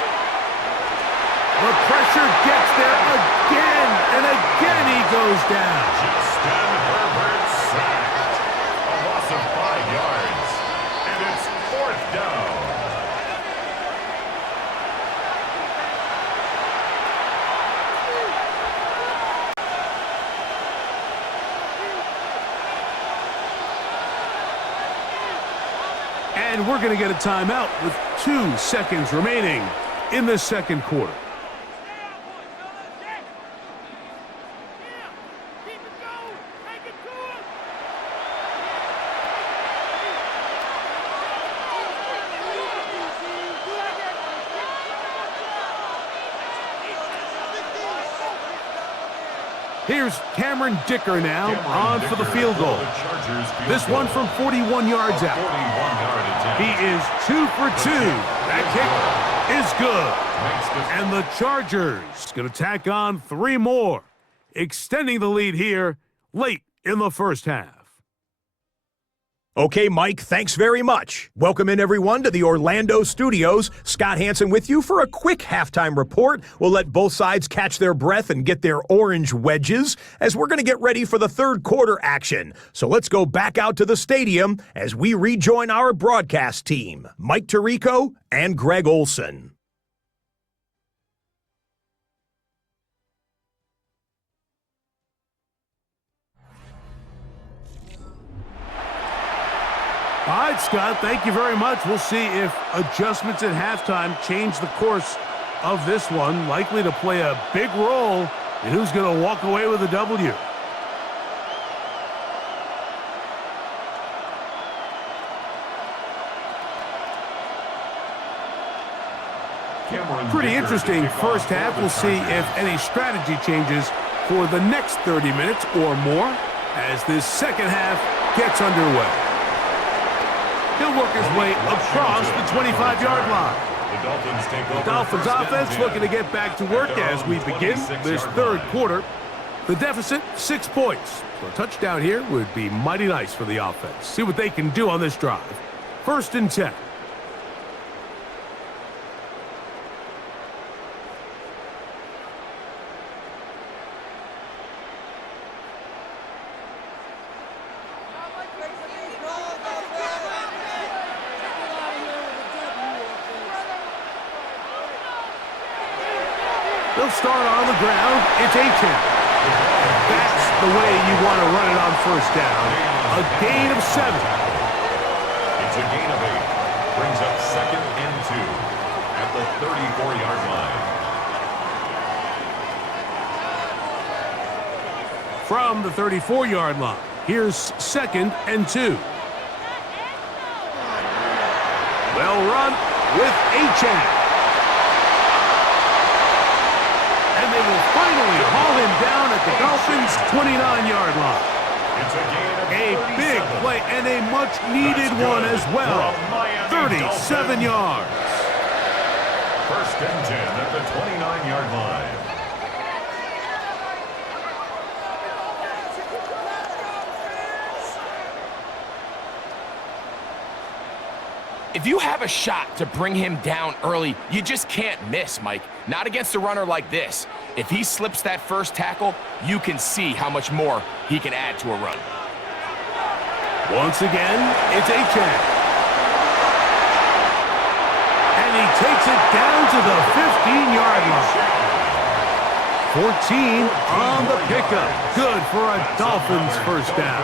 The pressure gets there again, and again he goes down. Justin Herbert sacked. A loss of 5 yards, and it's 4th down. And we're going to get a timeout with 2 seconds remaining in the 2nd quarter. Here's Cameron Dicker now on for the field goal. This one from 41 yards out. He is 2 for 2. That kick is good. And the Chargers going to tack on 3 more, extending the lead here late in the 1st half. Okay, Mike, thanks very much. Welcome in, everyone, to the Orlando studios. Scott Hansen with you for a quick halftime report. We'll let both sides catch their breath and get their orange wedges as we're going to get ready for the 3rd quarter action. So let's go back out to the stadium as we rejoin our broadcast team, Mike Tirico and Greg Olson. All right, Scott, thank you very much. We'll see if adjustments at halftime change the course of this one, likely to play a big role in who's going to walk away with a W. Pretty interesting 1st half. We'll see if any strategy changes for the next 30 minutes or more as this 2nd half gets underway. He'll work his way across the 25-yard line. The Dolphins offense looking to get back to work as we begin this 3rd quarter. The deficit, 6 points. So a touchdown here would be mighty nice for the offense. See what they can do on this drive. 1st and 10. They'll start on the ground. It's Achane. That's the way you want to run it on 1st down. A gain of 7. It's a gain of 8. Brings up 2nd and 2 at the 34-yard line. From the 34-yard line, here's 2nd and 2. Well run with Achane. And they will finally haul him down at the Dolphins' 29-yard line. It's a gain of A big play and a much-needed one as well. 37 yards. 1st and 10 at the 29-yard line. If you have a shot to bring him down early, you just can't miss, Mike. Not against a runner like this. If he slips that first tackle, you can see how much more he can add to a run. Once again, it's Achane. And he takes it down to the 15-yard line. 14 on the pickup. Good for a Dolphins first down.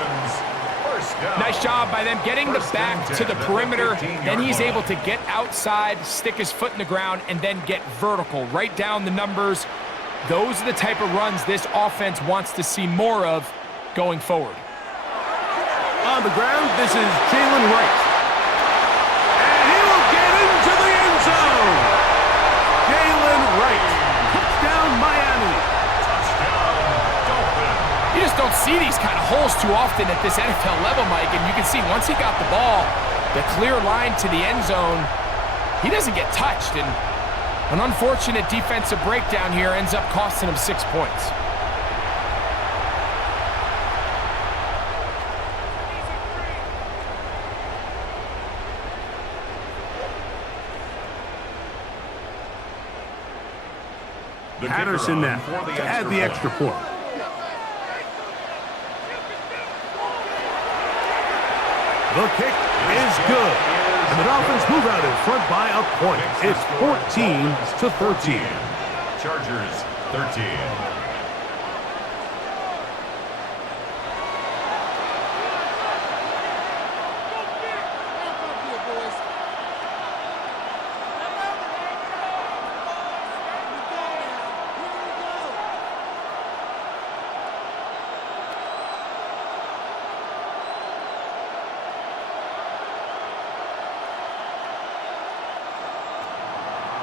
Nice job by them getting the back to the perimeter. Then he's able to get outside, stick his foot in the ground, and then get vertical. Right down the numbers. Those are the type of runs this offense wants to see more of going forward. On the ground, this is Jalen Wright. And he will get into the end zone. Jalen Wright. Touchdown, Miami. You just don't see these kind of holes too often at this NFL level, Mike. And you can see once he got the ball, the clear line to the end zone, he doesn't get touched. And an unfortunate defensive breakdown here ends up costing him 6 points. Patterson now to add the extra point. The kick is good. And the Dolphins move out in front by a point. It's 14-13. Chargers 13.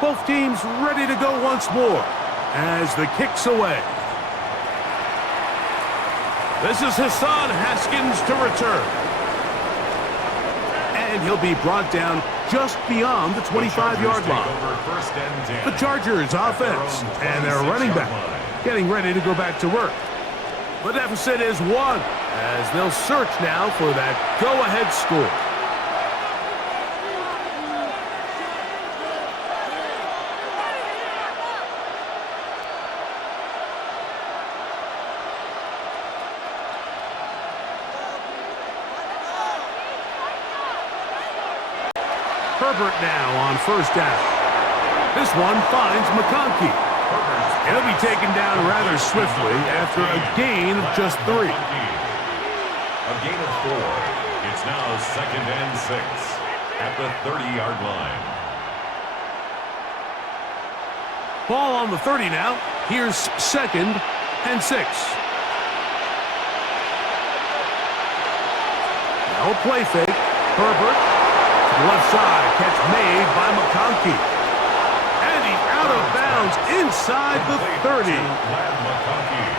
Both teams ready to go once more as the kick's away. This is Hassan Haskins to return. And he'll be brought down just beyond the 25-yard line. The Chargers offense and their running back getting ready to go back to work. The deficit is 1 as they'll search now for that go-ahead score. Herbert now on first down. This one finds McConkey. He'll be taken down rather swiftly after a gain of just 3. A gain of 4. It's now 2nd and 6 at the 30-yard line. Ball on the 30 now. Here's 2nd and 6. Now a play fake. Herbert. Left side, catch made by McConkey. And he's out of bounds inside the 30.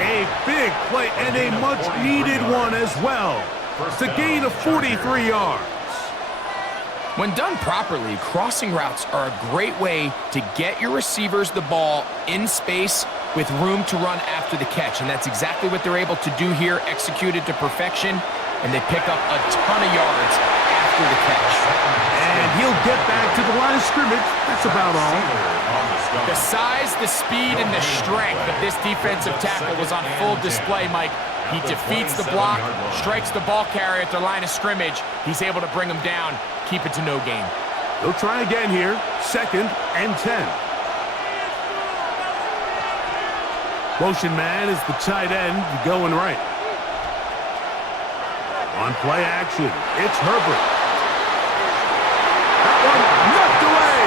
A big play and a much-needed one as well. It's a gain of 43 yards. When done properly, crossing routes are a great way to get your receivers the ball in space with room to run after the catch. And that's exactly what they're able to do here, executed to perfection. And they pick up a ton of yards after the catch. And he'll get back to the line of scrimmage. That's about all. The size, the speed, and the strength of this defensive tackle was on full display, Mike. He defeats the block, strikes the ball carrier at the line of scrimmage. He's able to bring him down, keep it to no gain. They'll try again here. 2nd and 10. Motion man is the tight end going right. On play action, it's Herbert. That one knocked away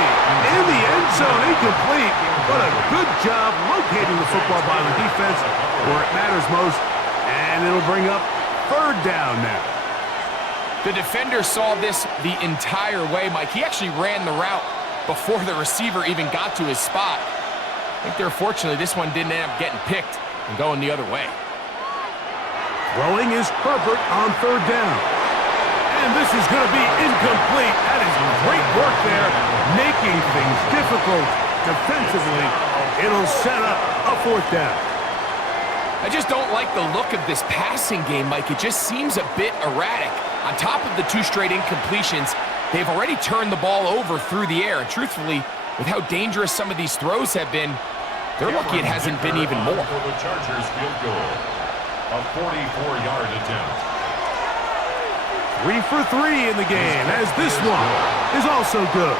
in the end zone, incomplete. But a good job locating the football by the defense where it matters most. And it'll bring up 3rd down now. The defender saw this the entire way, Mike. He actually ran the route before the receiver even got to his spot. I think fortunately this one didn't end up getting picked and going the other way. Throwing is Herbert on 3rd down. And this is going to be incomplete. That is great work there, making things difficult defensively. It'll set up a 4th down. I just don't like the look of this passing game, Mike. It just seems a bit erratic. On top of the 2 straight incompletions, They've already turned the ball over through the air, and truthfully, with how dangerous some of these throws have been, they're lucky it hasn't been even more. For the Chargers field goal, a 44-yard attempt. 3 for 3 in the game, as this one is also good.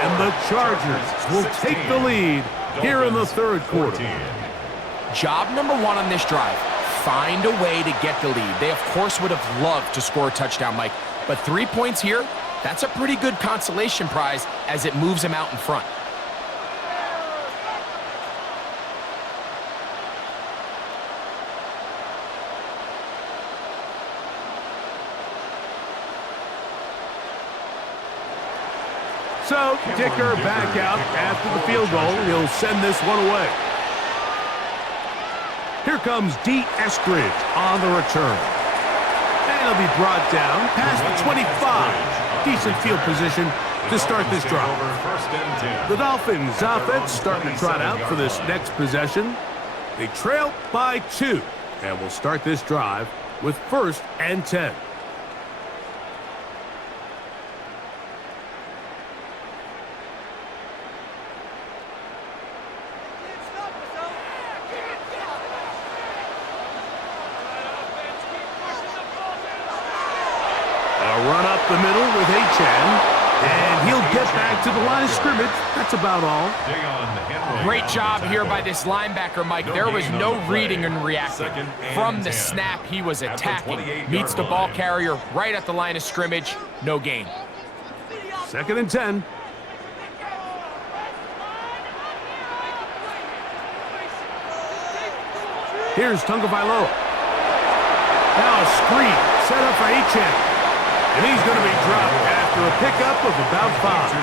And the Chargers will take the lead here in the third quarter. Job number 1 on this drive, find a way to get the lead. They, of course, would have loved to score a touchdown, Mike, but 3 points here, that's a pretty good consolation prize as it moves them out in front. So, Dicker back out after the field goal. He'll send this one away. Here comes D. Eskridge on the return. And he'll be brought down past the 25. Decent field position to start this drive. The Dolphins offense starting to trot out for this next possession. They trail by 2. And we'll start this drive with 1st and 10. Run up the middle with Achane, and he'll get back to the line of scrimmage. That's about all. Great job here by this linebacker, Mike. There was no reading and reacting. From the snap, he was attacking. Meets the ball carrier right at the line of scrimmage. No gain. 2nd and 10. Here's Tagovailoa. Now a screen set up for Achane. And he's going to be dropped after a pickup of about 5.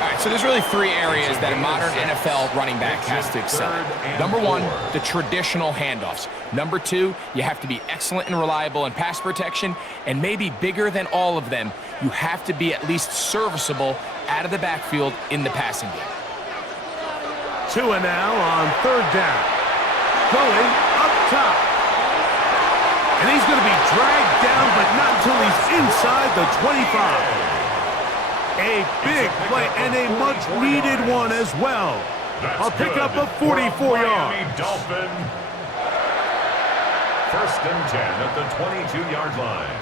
All right, so there's really 3 areas that a modern NFL running back has to excel at. Number 1, the traditional handoffs. Number 2, you have to be excellent and reliable in pass protection. And maybe bigger than all of them, you have to be at least serviceable out of the backfield in the passing game. 2 and now on 3rd down. Going up top. And he's going to be dragged down, but not until he's inside the 25. A big play and a much-needed one as well. A pickup of 44 yards. Dolphin. 1st and 10 at the 22-yard line.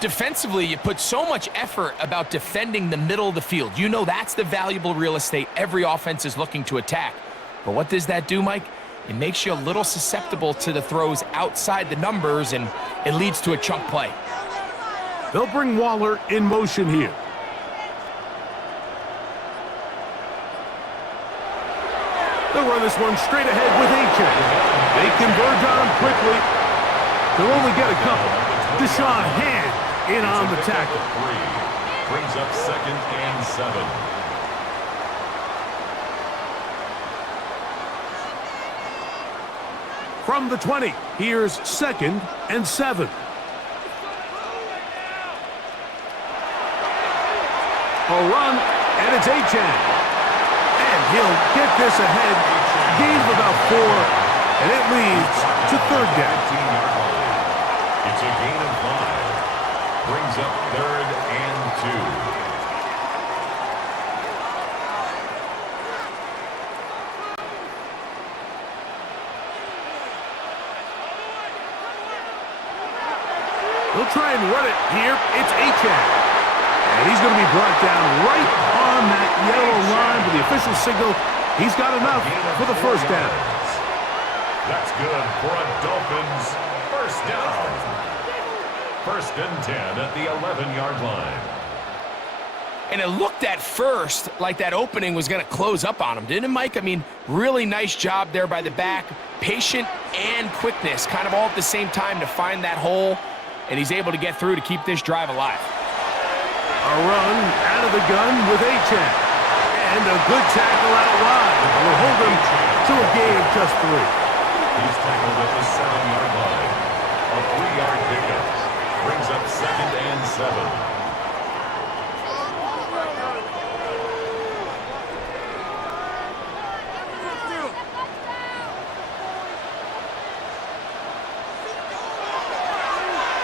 Defensively, you put so much effort about defending the middle of the field. You know that's the valuable real estate every offense is looking to attack. But what does that do, Mike? It makes you a little susceptible to the throws outside the numbers, and it leads to a chunk play. They'll bring Waller in motion here. They'll run this one straight ahead with Achane. They converge on him quickly. They'll only get a couple. Deshaun Hand in on the tackle. 3 brings up 2nd and 7. From the 20, here's 2nd and 7. A run, and it's Achane. And he'll get this ahead. Gain of about 4, and it leads to 3rd down. It's a gain of 5. Brings up 3rd and 2. They'll try and run it here. It's Achane. And he's going to be brought down right on that yellow line with the official signal. He's got enough for the 1st down. That's good for a Dolphins 1st down. 1st and 10 at the 11-yard line. And it looked at first like that opening was going to close up on him, didn't it, Mike? I mean, really nice job there by the back. Patient and quickness, kind of all at the same time to find that hole. And he's able to get through to keep this drive alive. A run out of the gun with Achane. And a good tackle out wide. Will hold him to a gain of just 3. He's tackled at the 7-yard line. A 3-yard pickup. Brings up 2nd and 7.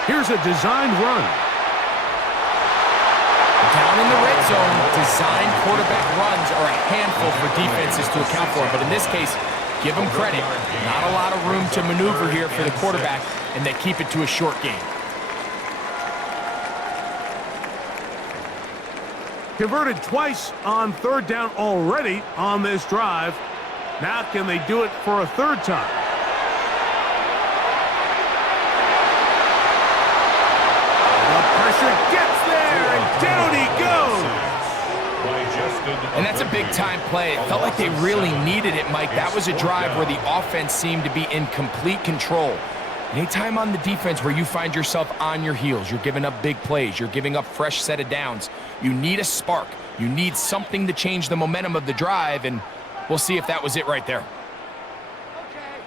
Here's a designed run. Down in the red zone, designed quarterback runs are a handful for defenses to account for. But in this case, give them credit. Not a lot of room to maneuver here for the quarterback, and they keep it to a short game. Converted twice on third down already on this drive. Now can they do it for a third time? The pressure gets there, and down he goes. And that's a big-time play. It felt like they really needed it, Mike. That was a drive where the offense seemed to be in complete control. Anytime on the defense where you find yourself on your heels, you're giving up big plays, you're giving up fresh set of downs, you need a spark. You need something to change the momentum of the drive, and we'll see if that was it right there. Okay,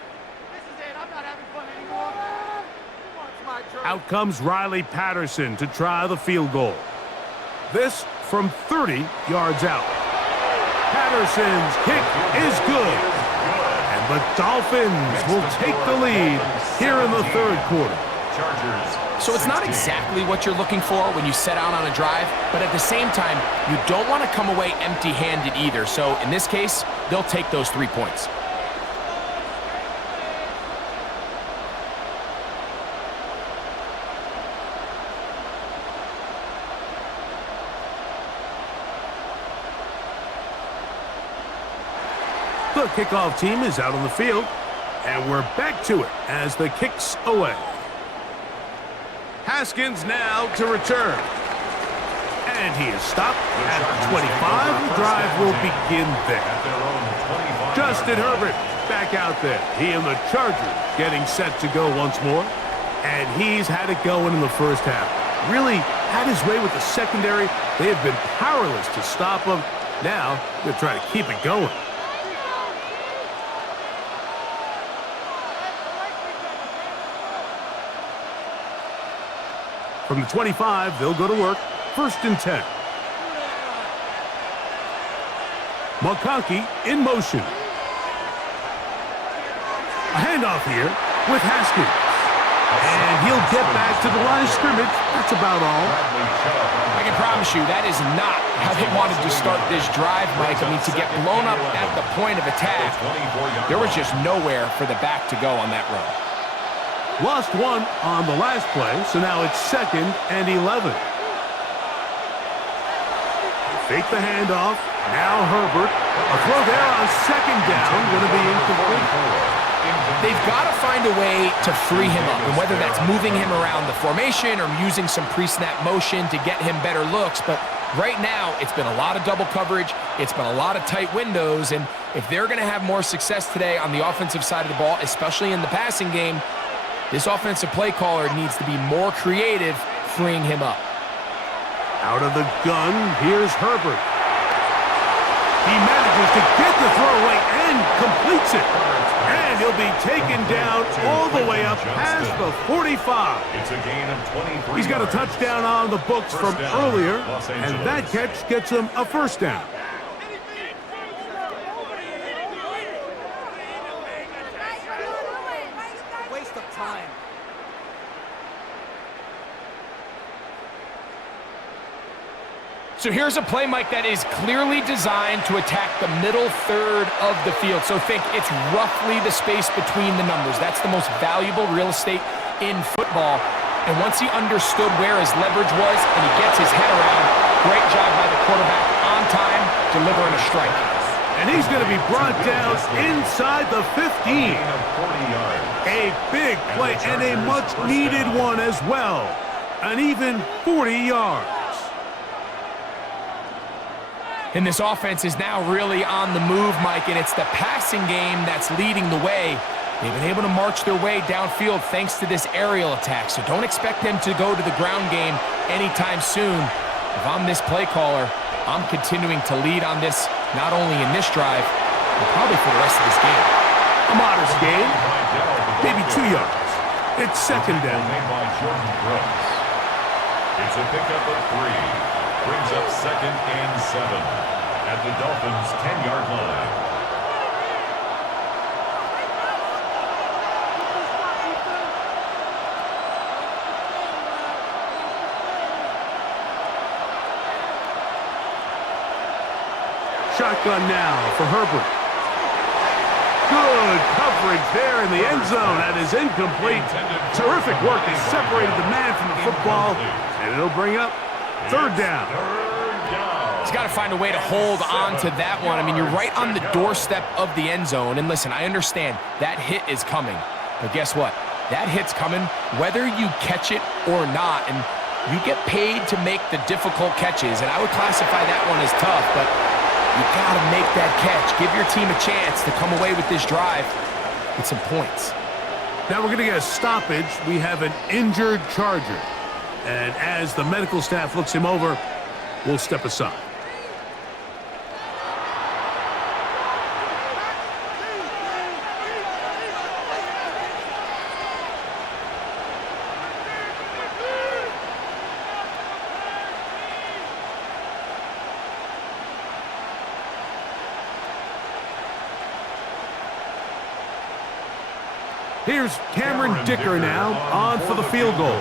this is it. I'm not having fun anymore. Who wants my jersey? Out comes Riley Patterson to try the field goal. This from 30 yards out. Patterson's kick is good. And the Dolphins will take the lead here in the third quarter. So it's not exactly what you're looking for when you set out on a drive, but at the same time, you don't want to come away empty-handed either. So in this case, they'll take those 3 points. The kickoff team is out on the field, and we're back to it as the kick's away. Haskins now to return. And he is stopped at 25. The drive will begin there. Justin Herbert back out there. He and the Chargers getting set to go once more. And he's had it going in the first half. Really had his way with the secondary. They have been powerless to stop him. Now they're trying to keep it going. From the 25, they'll go to work. 1st and 10. McConkey in motion. A handoff here with Haskins. And he'll get back to the line of scrimmage. That's about all. I can promise you that is not how they wanted to start this drive, Mike. I mean, to get blown up at the point of attack, there was just nowhere for the back to go on that run. Lost one on the last play, so now it's 2nd and 11. Fake the handoff. Now Herbert. A throw there on 2nd down. Going to be incomplete. They've got to find a way to free him up, and whether that's moving him around the formation or using some pre-snap motion to get him better looks. But right now, it's been a lot of double coverage. It's been a lot of tight windows, and if they're going to have more success today on the offensive side of the ball, especially in the passing game, this offensive play caller needs to be more creative, freeing him up. Out of the gun, here's Herbert. He manages to get the throw away and completes it. And he'll be taken down all the way up past the 45. It's a gain of 23. He's got a touchdown on the books from earlier, and that catch gets him a 1st down. Waste of time. So here's a play, Mike, that is clearly designed to attack the middle third of the field. So think it's roughly the space between the numbers. That's the most valuable real estate in football. And once he understood where his leverage was and he gets his head around, great job by the quarterback on time, delivering a strike. And he's going to be brought down inside the 15. A big play and a much-needed one as well. An even 40 yards. And this offense is now really on the move, Mike, and it's the passing game that's leading the way. They've been able to march their way downfield thanks to this aerial attack, so don't expect them to go to the ground game anytime soon. If I'm this play caller, I'm continuing to lead on this, not only in this drive, but probably for the rest of this game. A modest game, maybe 2 yards. It's 2nd down. It's a pickup of 3. Brings up 2nd and 7 at the Dolphins' 10-yard line. shotgun now for Herbert. Good coverage there in the end zone. That is incomplete. Terrific work. He separated the man from the football, and it'll bring up third down. He's got to find a way to hold on to that one. I mean, you're right on the doorstep of the end zone. And listen, I understand that hit is coming. But guess what? That hit's coming whether you catch it or not. And you get paid to make the difficult catches. And I would classify that one as tough, but you got to make that catch. Give your team a chance to come away with this drive with some points. Now we're going to get a stoppage. We have an injured Charger. And as the medical staff looks him over, we'll step aside. Here's Cameron Dicker now on for the field goal.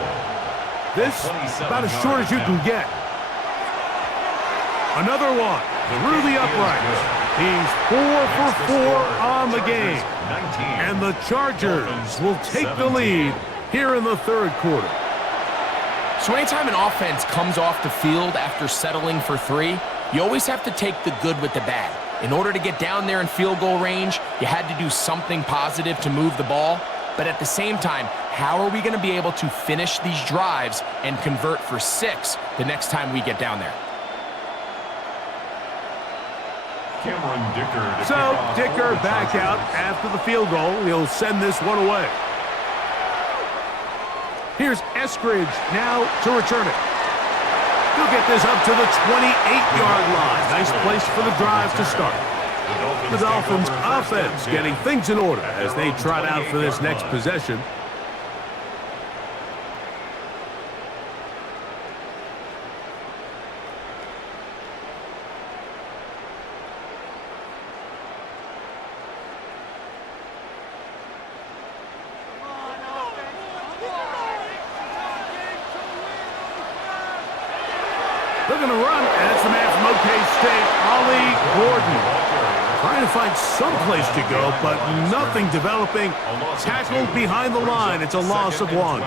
This about as short as you can get. Another one through the uprights. He's 4 for 4 on the game. And the Chargers will take the lead here in the third quarter. So anytime an offense comes off the field after settling for 3, you always have to take the good with the bad. In order to get down there in field goal range, you had to do something positive to move the ball. But at the same time, how are we going to be able to finish these drives and convert for 6 the next time we get down there? So Dicker back out after the field goal. He'll send this one away. Here's Eskridge now to return it. He'll get this up to the 28-yard line. Nice place for the drive to start. The Dolphins offense getting things in order as they trot out for this next possession. They're going to run, and it's the man from OK State, Ollie Gordon. Trying to find some place to go, but nothing developing. Tackled behind the line. It's a loss of 1.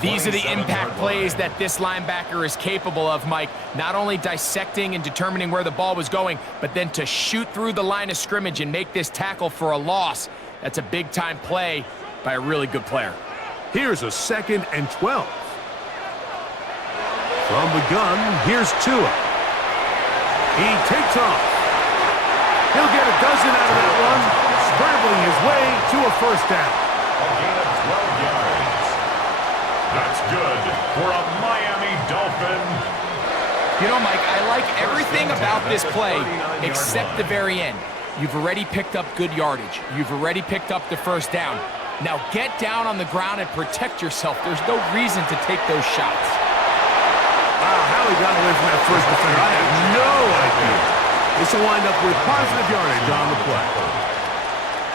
These are the impact plays that this linebacker is capable of, Mike. Not only dissecting and determining where the ball was going, but then to shoot through the line of scrimmage and make this tackle for a loss. That's a big-time play by a really good player. Here's a 2nd and 12. From the gun, here's Tua. He takes off. He'll get a dozen out of that one, scrambling his way to a first down. A gain of 12 yards. That's good for a Miami Dolphin. You know, Mike, I like everything about this play except the very end. You've already picked up good yardage. You've already picked up the first down. Now get down on the ground and protect yourself. There's no reason to take those shots. Wow, how he got away from that first defender, I have no idea. This will wind up with positive yardage on the play.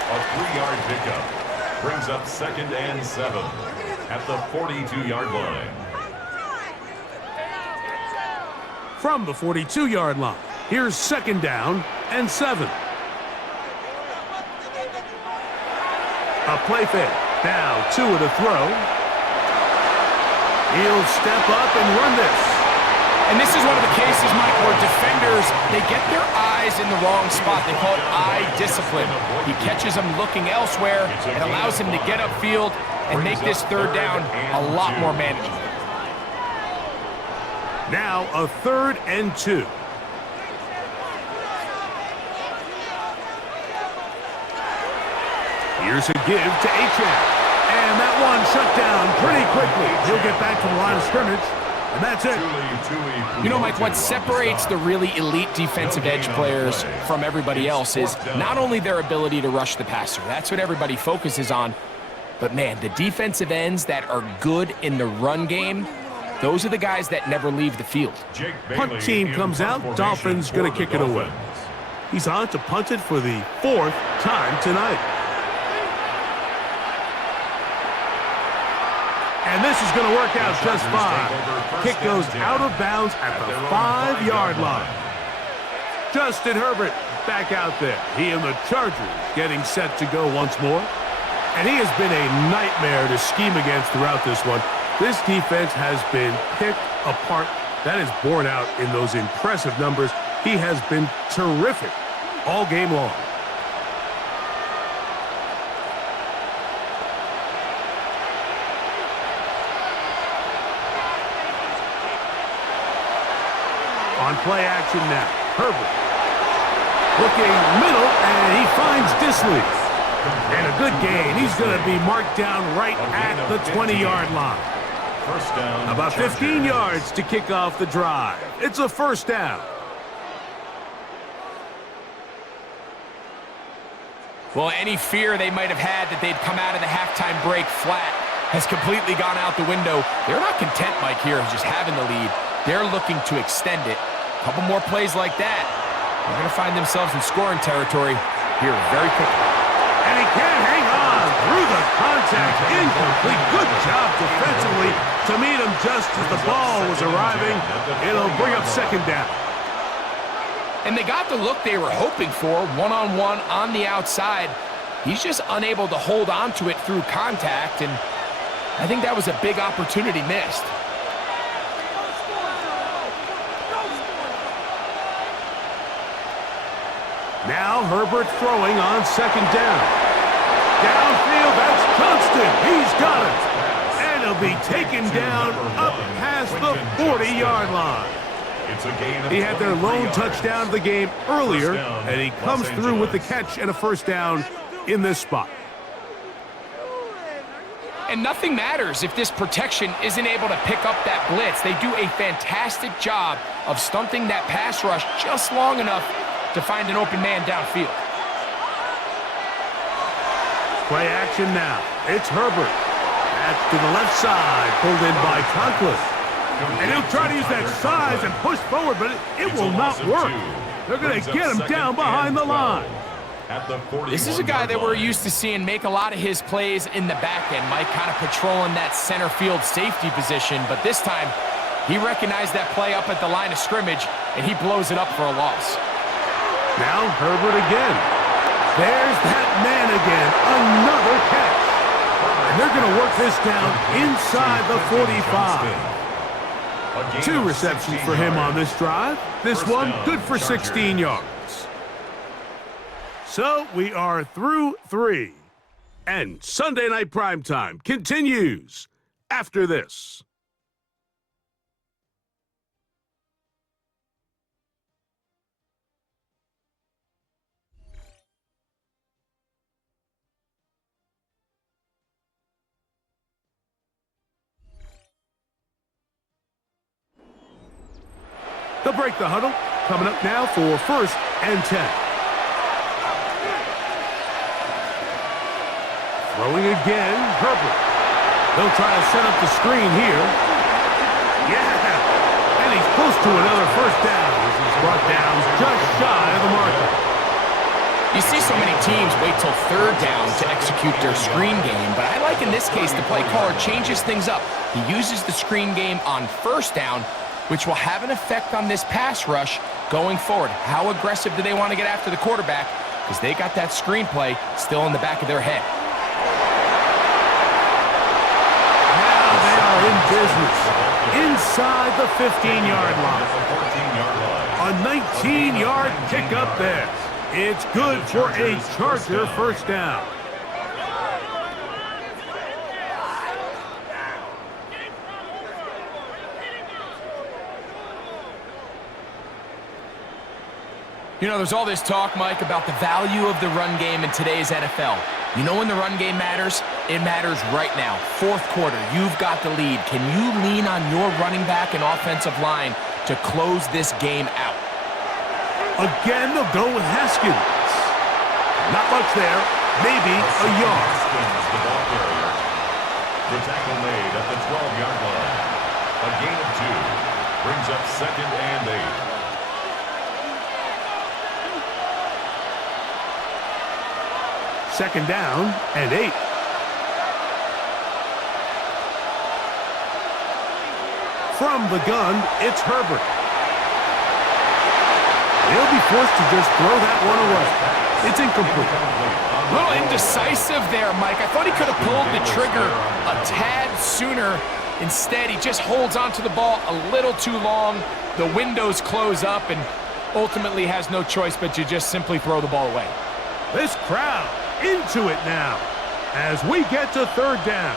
A 3-yard pickup brings up 2nd and 7 at the 42-yard line. From the 42-yard line, here's 2nd down and 7. A play fake. Now Tua to throw. He'll step up and run this. And this is one of the cases, Mike, where defenders, they get their eyes in the wrong spot. They call it eye discipline. He catches them looking elsewhere. It allows him to get upfield and make this third down a lot more manageable. Now a 3rd and 2. Here's a give to Achane. And that one shut down pretty quickly. He'll get back to the line of scrimmage. And that's it. You know, Mike, what separates the really elite defensive edge players from everybody else is not only their ability to rush the passer. That's what everybody focuses on. But, man, the defensive ends that are good in the run game, those are the guys that never leave the field. Punt team comes out. Dolphins going to kick it away. He's on to punt it for the 4th time tonight. And this is going to work out just fine. Kick goes out of bounds at the 5-yard line. Justin Herbert back out there. He and the Chargers getting set to go once more. And he has been a nightmare to scheme against throughout this one. This defense has been picked apart. That is borne out in those impressive numbers. He has been terrific all game long. On play action now, Herbert looking middle, and he finds Disley. And a good gain. He's going to be marked down right at the 20-yard line. First down. About 15 yards to kick off the drive. It's a first down. Well, any fear they might have had that they'd come out of the halftime break flat has completely gone out the window. They're not content, Mike, here, just having the lead. They're looking to extend it. A couple more plays like that. They're going to find themselves in scoring territory here very quickly. And he can't hang on through the contact. Incomplete. Good job defensively to meet him just as the ball was arriving. It'll bring up second down. And they got the look they were hoping for, one-on-one on the outside. He's just unable to hold on to it through contact, and I think that was a big opportunity missed. Now Herbert throwing on second down. Downfield, that's Johnston. He's got it. And he'll be taken down up past the 40-yard line. He had their lone touchdown of the game earlier, and he comes through with the catch and a first down in this spot. And nothing matters if this protection isn't able to pick up that blitz. They do a fantastic job of stunting that pass rush just long enough to find an open man downfield. Play action now. It's Herbert. That's to the left side, pulled in by Conklin. And he'll try to use that size and push forward, but it will not work. They're going to get him down behind the line. This is a guy that we're used to seeing make a lot of his plays in the back end. Mike kind of patrolling that center field safety position, but this time he recognized that play up at the line of scrimmage, and he blows it up for a loss. Now Herbert again. There's that man again. Another catch. And they're going to work this down inside the 45. 2 receptions for him on this drive. This one good for 16 yards. So we are through 3. And Sunday Night Primetime continues after this. They'll break the huddle. Coming up now for first and 10. Throwing again, Herbert. They'll try to set up the screen here. Yeah! And he's close to another first down as he's brought down just shy of the marker. You see so many teams wait till third down to execute their screen game, but I like in this case the play caller changes things up. He uses the screen game on first down, which will have an effect on this pass rush going forward. How aggressive do they want to get after the quarterback? Because they got that screenplay still in the back of their head. Now they are in business inside the 15-yard line. A 19-yard pickup there. It's good for a Charger first down. You know, there's all this talk, Mike, about the value of the run game in today's NFL. You know when the run game matters? It matters right now. Fourth quarter, you've got the lead. Can you lean on your running back and offensive line to close this game out? Again, they'll go with Haskins. Not much there. Maybe a yard. The tackle made at the 12-yard line. A gain of 2. Brings up second and 8. Second down and 8. From the gun, it's Herbert. He'll be forced to just throw that one away. It's incomplete. A little indecisive there, Mike. I thought he could have pulled the trigger a tad sooner. Instead, he just holds onto the ball a little too long. The windows close up and ultimately has no choice but to just simply throw the ball away. This crowd into it now as we get to third down.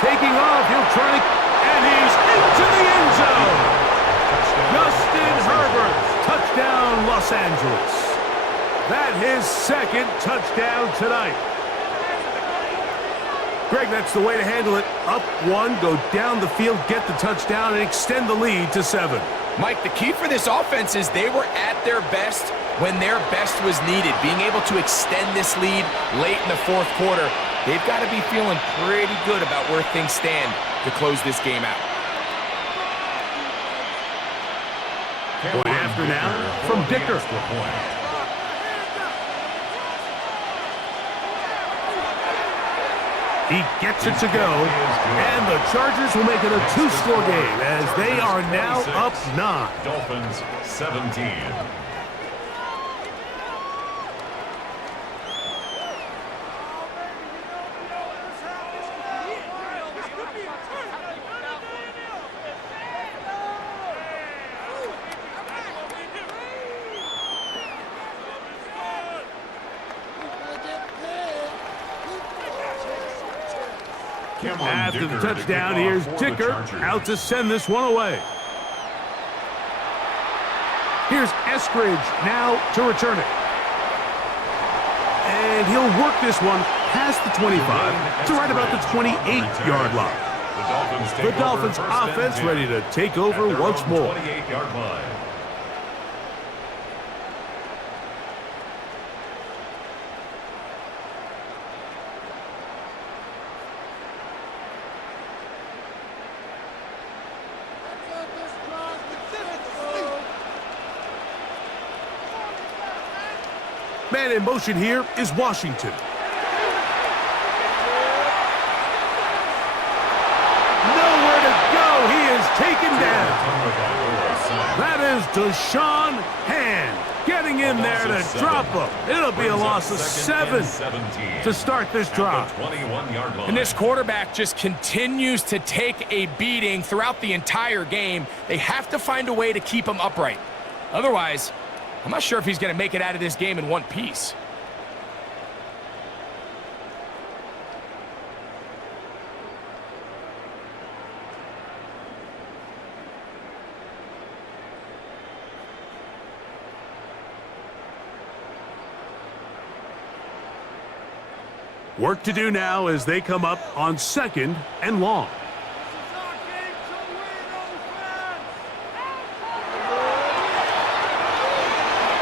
Taking off, he'll try to, and he's into the end zone. Justin Herbert, touchdown Los Angeles. That his second touchdown tonight. Greg, that's the way to handle it. Up one, go down the field, get the touchdown, and extend the lead to 7. Mike, the key for this offense is they were at their best when their best was needed. Being able to extend this lead late in the fourth quarter, they've got to be feeling pretty good about where things stand to close this game out. Point after now from Dicker. He gets it to go, and the Chargers will make it a two-score game as they are now up 9. Dolphins 17. After the touchdown, here's Dicker out to send this one away. Here's Eskridge now to return it. And he'll work this one past the 25 to right about the 28-yard line. The Dolphins offense ready to take over once more. 28-yard line. Man in motion here is Washington. Nowhere to go. He is taken down. That is Deshaun Hand getting in there to drop him. It'll be a loss of 7 to start this drive. And this quarterback just continues to take a beating throughout the entire game. They have to find a way to keep him upright. Otherwise, I'm not sure if he's going to make it out of this game in one piece. Work to do now as they come up on 2nd and long.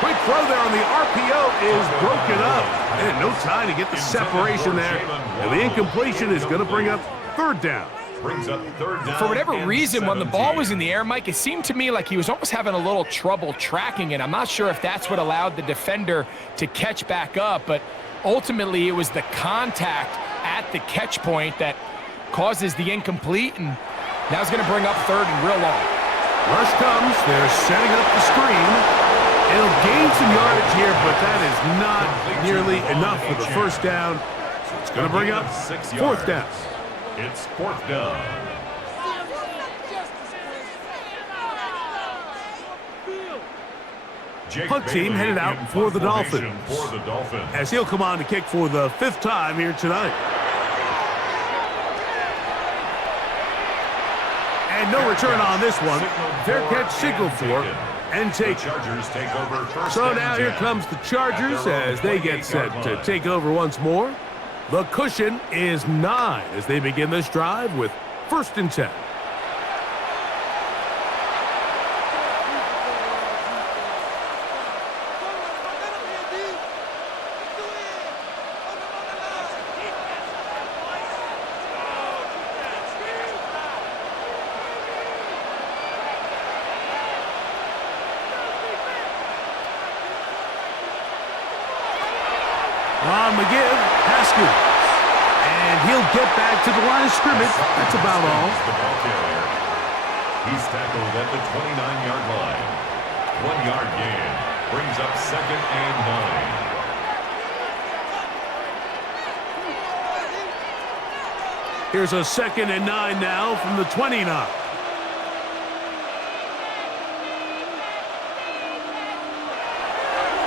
Quick throw there on the RPO is broken up. And no time to get the separation there. And the incompletion is going to bring up 3rd down. Brings up 3rd down. For whatever reason, when the ball was in the air, Mike, it seemed to me like he was almost having a little trouble tracking it. I'm not sure if that's what allowed the defender to catch back up, but ultimately it was the contact at the catch point that causes the incomplete, and now it's going to bring up 3rd and real long. Rush comes. They're setting up the screen. It'll gain some yardage here, but that is not nearly enough for the 1st down. So it's going to bring up 4th down. It's 4th down. Punt team headed out for the Dolphins. As he'll come on to kick for the 5th time here tonight. And no return on this one. Fair catch signaled for and take. So now here comes the Chargers as they get set to take over once more. The cushion is 9 as they begin this drive with 1st and 10. On McGill, Haskins. And he'll get back to the line of scrimmage. That's about all. He's tackled at the 29-yard line. 1-yard gain brings up 2nd and 9. Here's a 2nd and 9 now from the 29.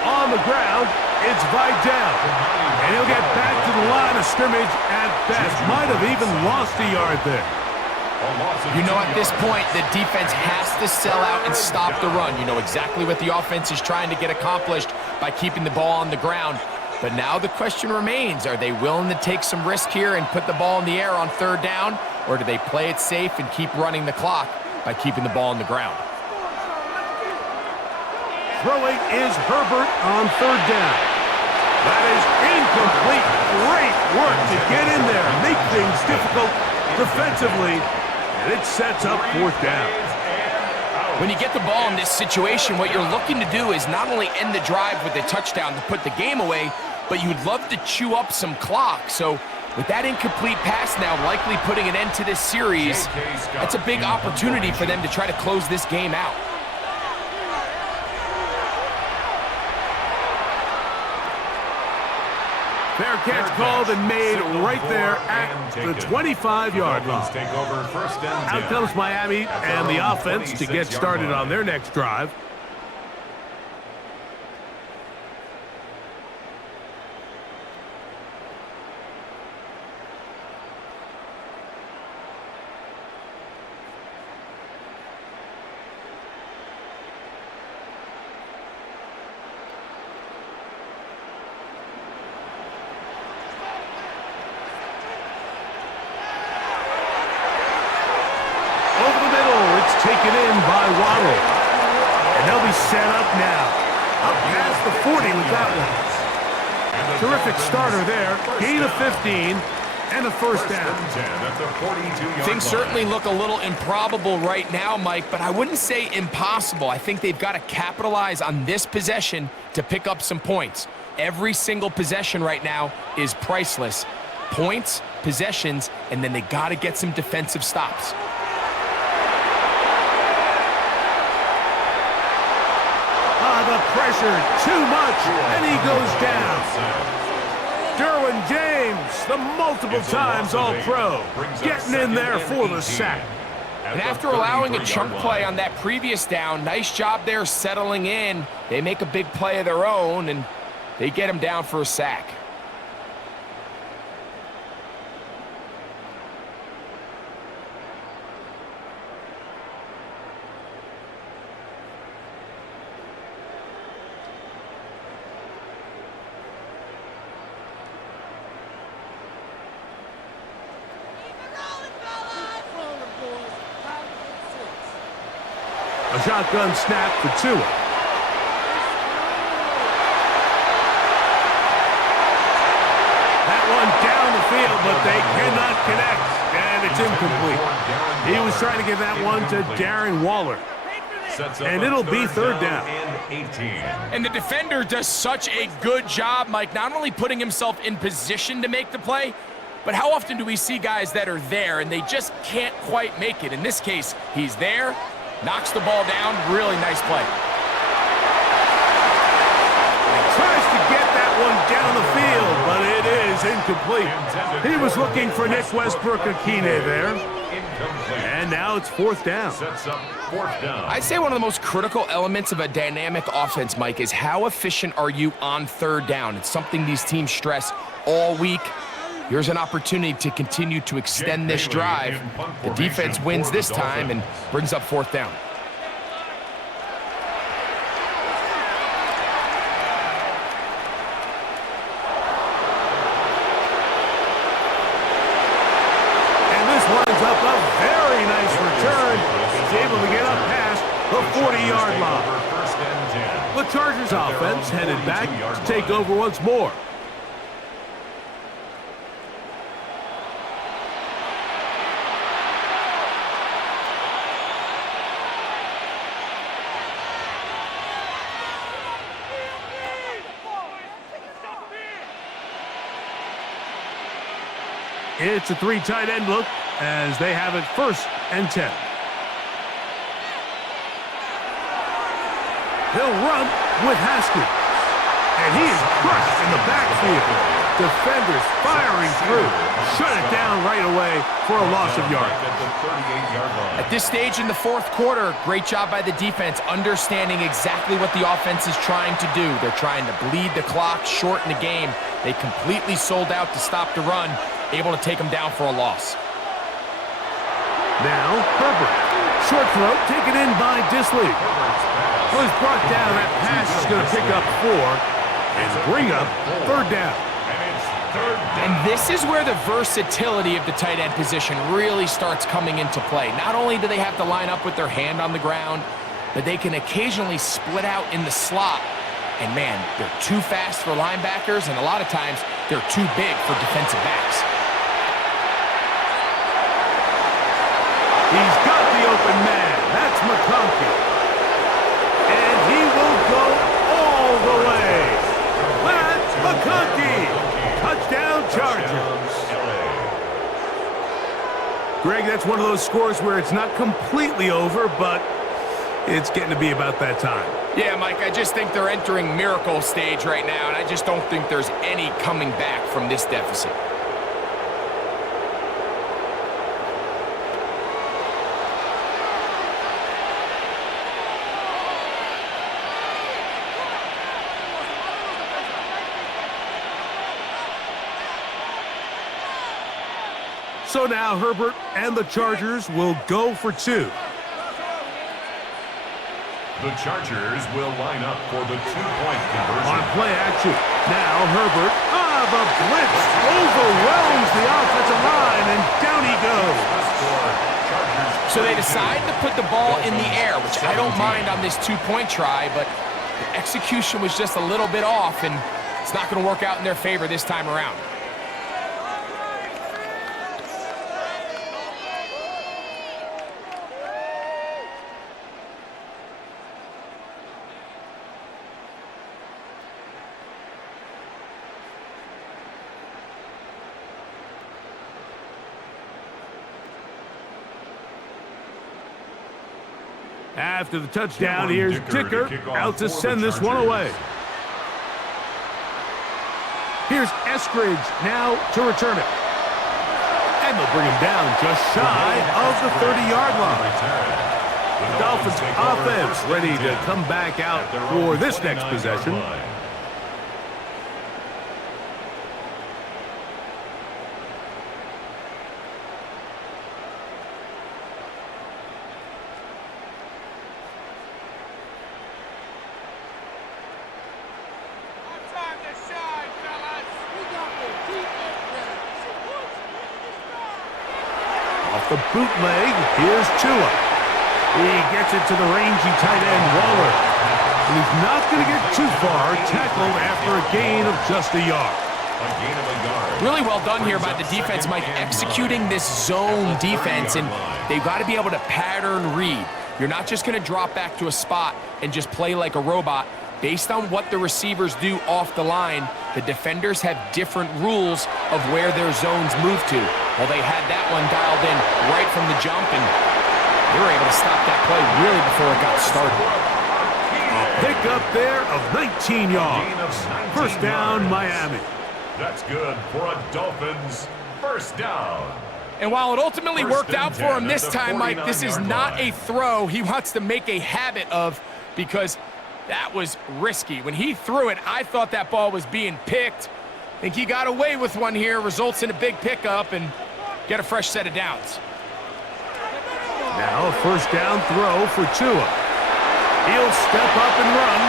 On the ground, it's Vidal. And he'll get back to the line of scrimmage at best. Might have even lost a yard there. You know, at this point, the defense has to sell out and stop the run. You know exactly what the offense is trying to get accomplished by keeping the ball on the ground. But now the question remains, are they willing to take some risk here and put the ball in the air on 3rd down? Or do they play it safe and keep running the clock by keeping the ball on the ground? Throwing is Herbert on 3rd down. That is incomplete. Great work to get in there, make things difficult defensively, and it sets up 4th down. When you get the ball in this situation, what you're looking to do is not only end the drive with a touchdown to put the game away, but you'd love to chew up some clock. So with that incomplete pass now likely putting an end to this series, that's a big opportunity for them to try to close this game out. Fair catch called and made right there at the 25-yard line. Out comes Miami and the offense to get started on their next drive. Taken in by Waddle. And they'll be set up now. Up past the 40 with that one. Terrific starter there. Gain of 15 and a 1st down. Things certainly look a little improbable right now, Mike, but I wouldn't say impossible. I think they've got to capitalize on this possession to pick up some points. Every single possession right now is priceless. Points, possessions, and then they got to get some defensive stops. The pressure, too much, and he goes down. Derwin James, the multiple times All-Pro, getting in there for the sack. And after allowing a chunk play on that previous down, nice job there settling in. They make a big play of their own, and they get him down for a sack. A shotgun snap for Tua. That one down the field, but they cannot connect, and it's incomplete. He was trying to get that one to Darren Waller. And it'll be 3rd down. And the defender does such a good job, Mike, not only putting himself in position to make the play, but how often do we see guys that are there and they just can't quite make it? In this case, he's there, knocks the ball down, really nice play. He tries to get that one down the field, but it is incomplete. He was looking for Nick Westbrook-Akine there. And now it's 4th down. I'd say one of the most critical elements of a dynamic offense, Mike, is how efficient are you on 3rd down? It's something these teams stress all week. Here's an opportunity to continue to extend this drive. The defense wins this time and brings up 4th down. And this winds up a very nice return. He's able to get up past the 40-yard line. The Chargers offense headed back to take over once more. It's a 3 tight end look as they have it 1st and 10. He'll run with Haskins. And he is crushed in the backfield. Defenders firing through. Shut it down right away for a loss of yards. At this stage in the fourth quarter, great job by the defense understanding exactly what the offense is trying to do. They're trying to bleed the clock, shorten the game. They completely sold out to stop the run, able to take them down for a loss. Now, Herbert. Short throw taken in by Disley. Well, he's brought down. That pass is going to pick up 4 and bring up third down. And this is where the versatility of the tight end position really starts coming into play. Not only do they have to line up with their hand on the ground, but they can occasionally split out in the slot. And man, they're too fast for linebackers, and a lot of times they're too big for defensive backs. He's got the open man. That's McConkey. And he will go all the way. That's McConkey. Touchdown, Chargers. Greg, that's one of those scores where it's not completely over, but it's getting to be about that time. Yeah, Mike, I just think they're entering miracle stage right now, and I just don't think there's any coming back from this deficit. So now Herbert and the Chargers will go for 2. The Chargers will line up for the 2-point conversion. On play action. Now Herbert. The blitz overwhelms the offensive line, and down he goes. So they decide to put the ball in the air, which I don't mind on this 2-point try, but the execution was just a little bit off, and it's not going to work out in their favor this time around. After the touchdown, here's Dicker out to send this one away. Here's Eskridge now to return it. And they'll bring him down just shy of the 30-yard line. The Dolphins offense ready to come back out for this next possession. The bootleg, here's Tua. He gets it to the rangy tight end, Waller. And he's not going to get too far, tackled after a gain of just a yard. Really well done here by the defense, Mike, executing this zone defense, and they've got to be able to pattern read. You're not just going to drop back to a spot and just play like a robot. Based on what the receivers do off the line, the defenders have different rules of where their zones move to. Well, they had that one dialed in right from the jump, and they were able to stop that play really before it got started. A pickup there of 19 yards. First down, Miami. That's good for a Dolphins first down. And while it ultimately worked out for him this time, Mike, this is not a throw he wants to make a habit of, because that was risky. When he threw it, I thought that ball was being picked. I think he got away with one here, results in a big pickup, and get a fresh set of downs. Now a first down throw for Tua. He'll step up and run,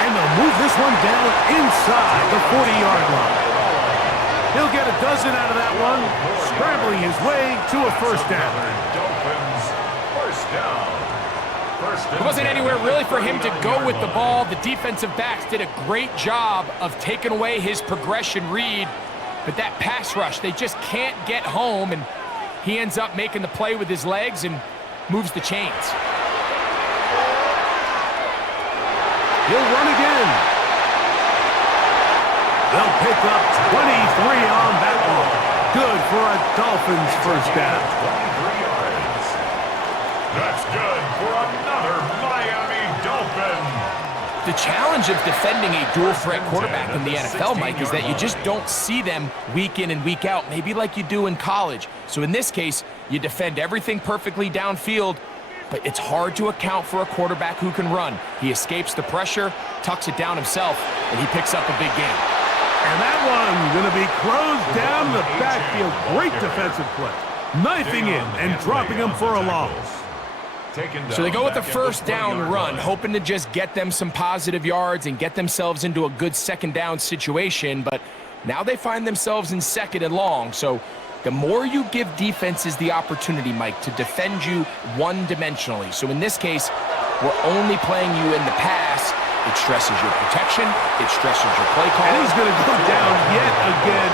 and they'll move this one down inside the 40-yard line. He'll get a dozen out of that one, scrambling his way to a first down. Dolphins first down. It wasn't anywhere really for him to go with the ball. The defensive backs did a great job of taking away his progression read, but that pass rush, they just can't get home, and he ends up making the play with his legs and moves the chains. He'll run again. They'll pick up 23 on that one. Good for a Dolphins first down. 23 yards. That's good for another Miami Dolphin The challenge of defending a dual-threat quarterback in the NFL, Mike, is that you just don't see them week in and week out, maybe like you do in college. So in this case, you defend everything perfectly downfield, but it's hard to account for a quarterback who can run. He escapes the pressure, tucks it down himself, and he picks up a big game. And that one going to be closed down the backfield. Great defensive play. Knifing in and dropping him for a loss. So they go with the first down run, hoping to just get them some positive yards and get themselves into a good second down situation, but now they find themselves in second and long. So the more you give defenses the opportunity, Mike, to defend you one-dimensionally. So in this case, we're only playing you in the pass. It stresses your protection. It stresses your play call. And he's going to go down yet again.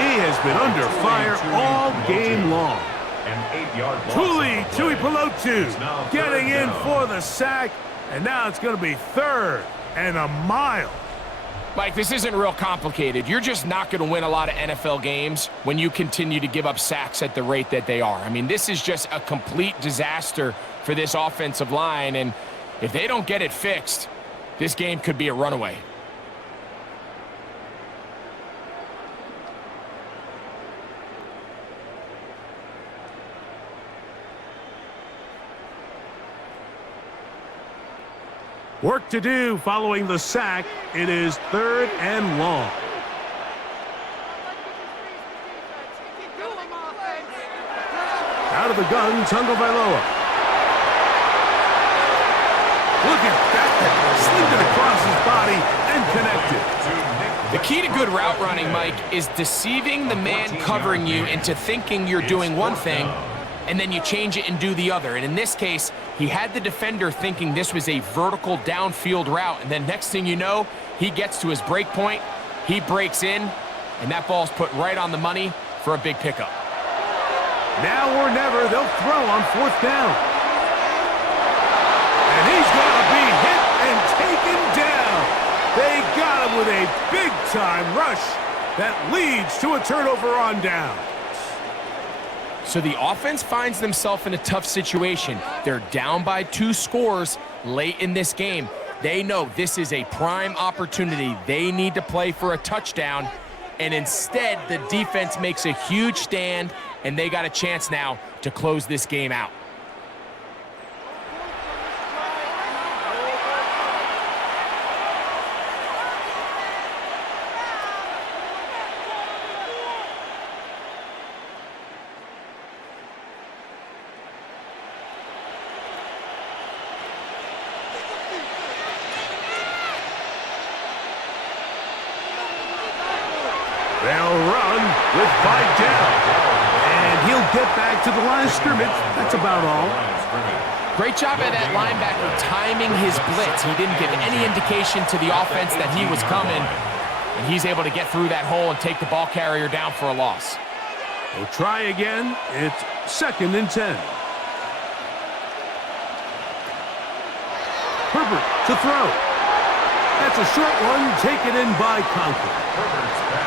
He has been under fire all game long. Tuli Pelotu getting in for the sack, and now it's going to be third and a mile. Mike, this isn't real complicated. You're just not going to win a lot of NFL games when you continue to give up sacks at the rate that they are. I mean, this is just a complete disaster for this offensive line, and if they don't get it fixed, this game could be a runaway. Work to do following the sack. It is third and long. Out of the gun, Tagovailoa. Look at that. Slipped it across his body and connected. The key to good route running, Mike, is deceiving the man covering you into thinking you're doing one thing, and then you change it and do the other. And in this case, he had the defender thinking this was a vertical downfield route, and then next thing you know, he gets to his break point, he breaks in, and that ball's put right on the money for a big pickup. Now or never, they'll throw on fourth down. And he's going to be hit and taken down. They got him with a big-time rush that leads to a turnover on down. So the offense finds themselves in a tough situation. They're down by 2 scores late in this game. They know this is a prime opportunity. They need to play for a touchdown. And instead, the defense makes a huge stand, and they got a chance now to close this game out. They'll run with Vidal. And he'll get back to the line of scrimmage. That's about all. Great job by that linebacker timing his blitz. He didn't give any indication to the offense that he was coming. And he's able to get through that hole and take the ball carrier down for a loss. We'll try again. It's second and 10. Herbert to throw. That's a short one taken in by Conklin.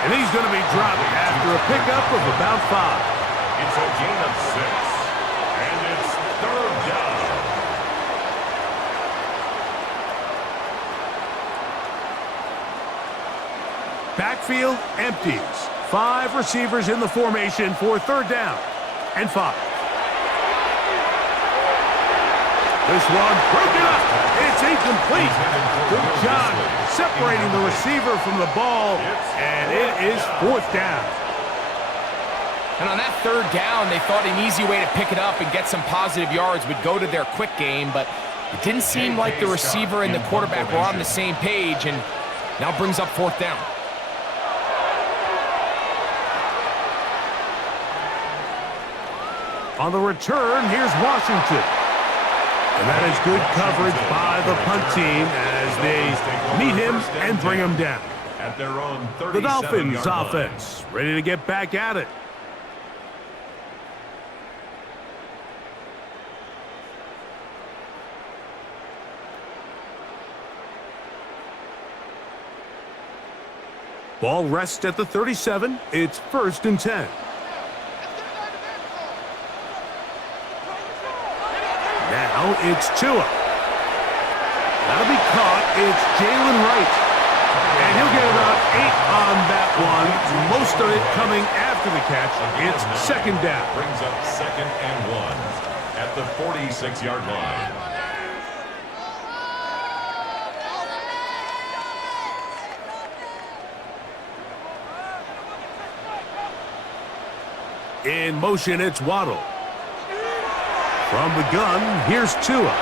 And he's going to be dropped after a pickup of about 5. It's a gain of 6. And it's third down. Backfield empties. 5 receivers in the formation for third down and 5. This one broken up. It's incomplete. Good job separating the receiver from the ball, and it is fourth down. And on that third down, they thought an easy way to pick it up and get some positive yards would go to their quick game, but it didn't seem like the receiver and the quarterback were on the same page, and now brings up fourth down. On the return, here's Washington. And that is good coverage by the punt team as they meet him and bring him down. At their own The Dolphins 37-yard line. offense ready to get back at it. Ball rests at the 37. It's first and 10. Now it's Tua. That'll be caught it's Jalen Wright. And he'll get about 8 on that one. Most of it coming after the catch. It's second down. Brings up 2nd and 1 at the 46-yard line. In motion, it's Waddle. From the gun, here's Tua.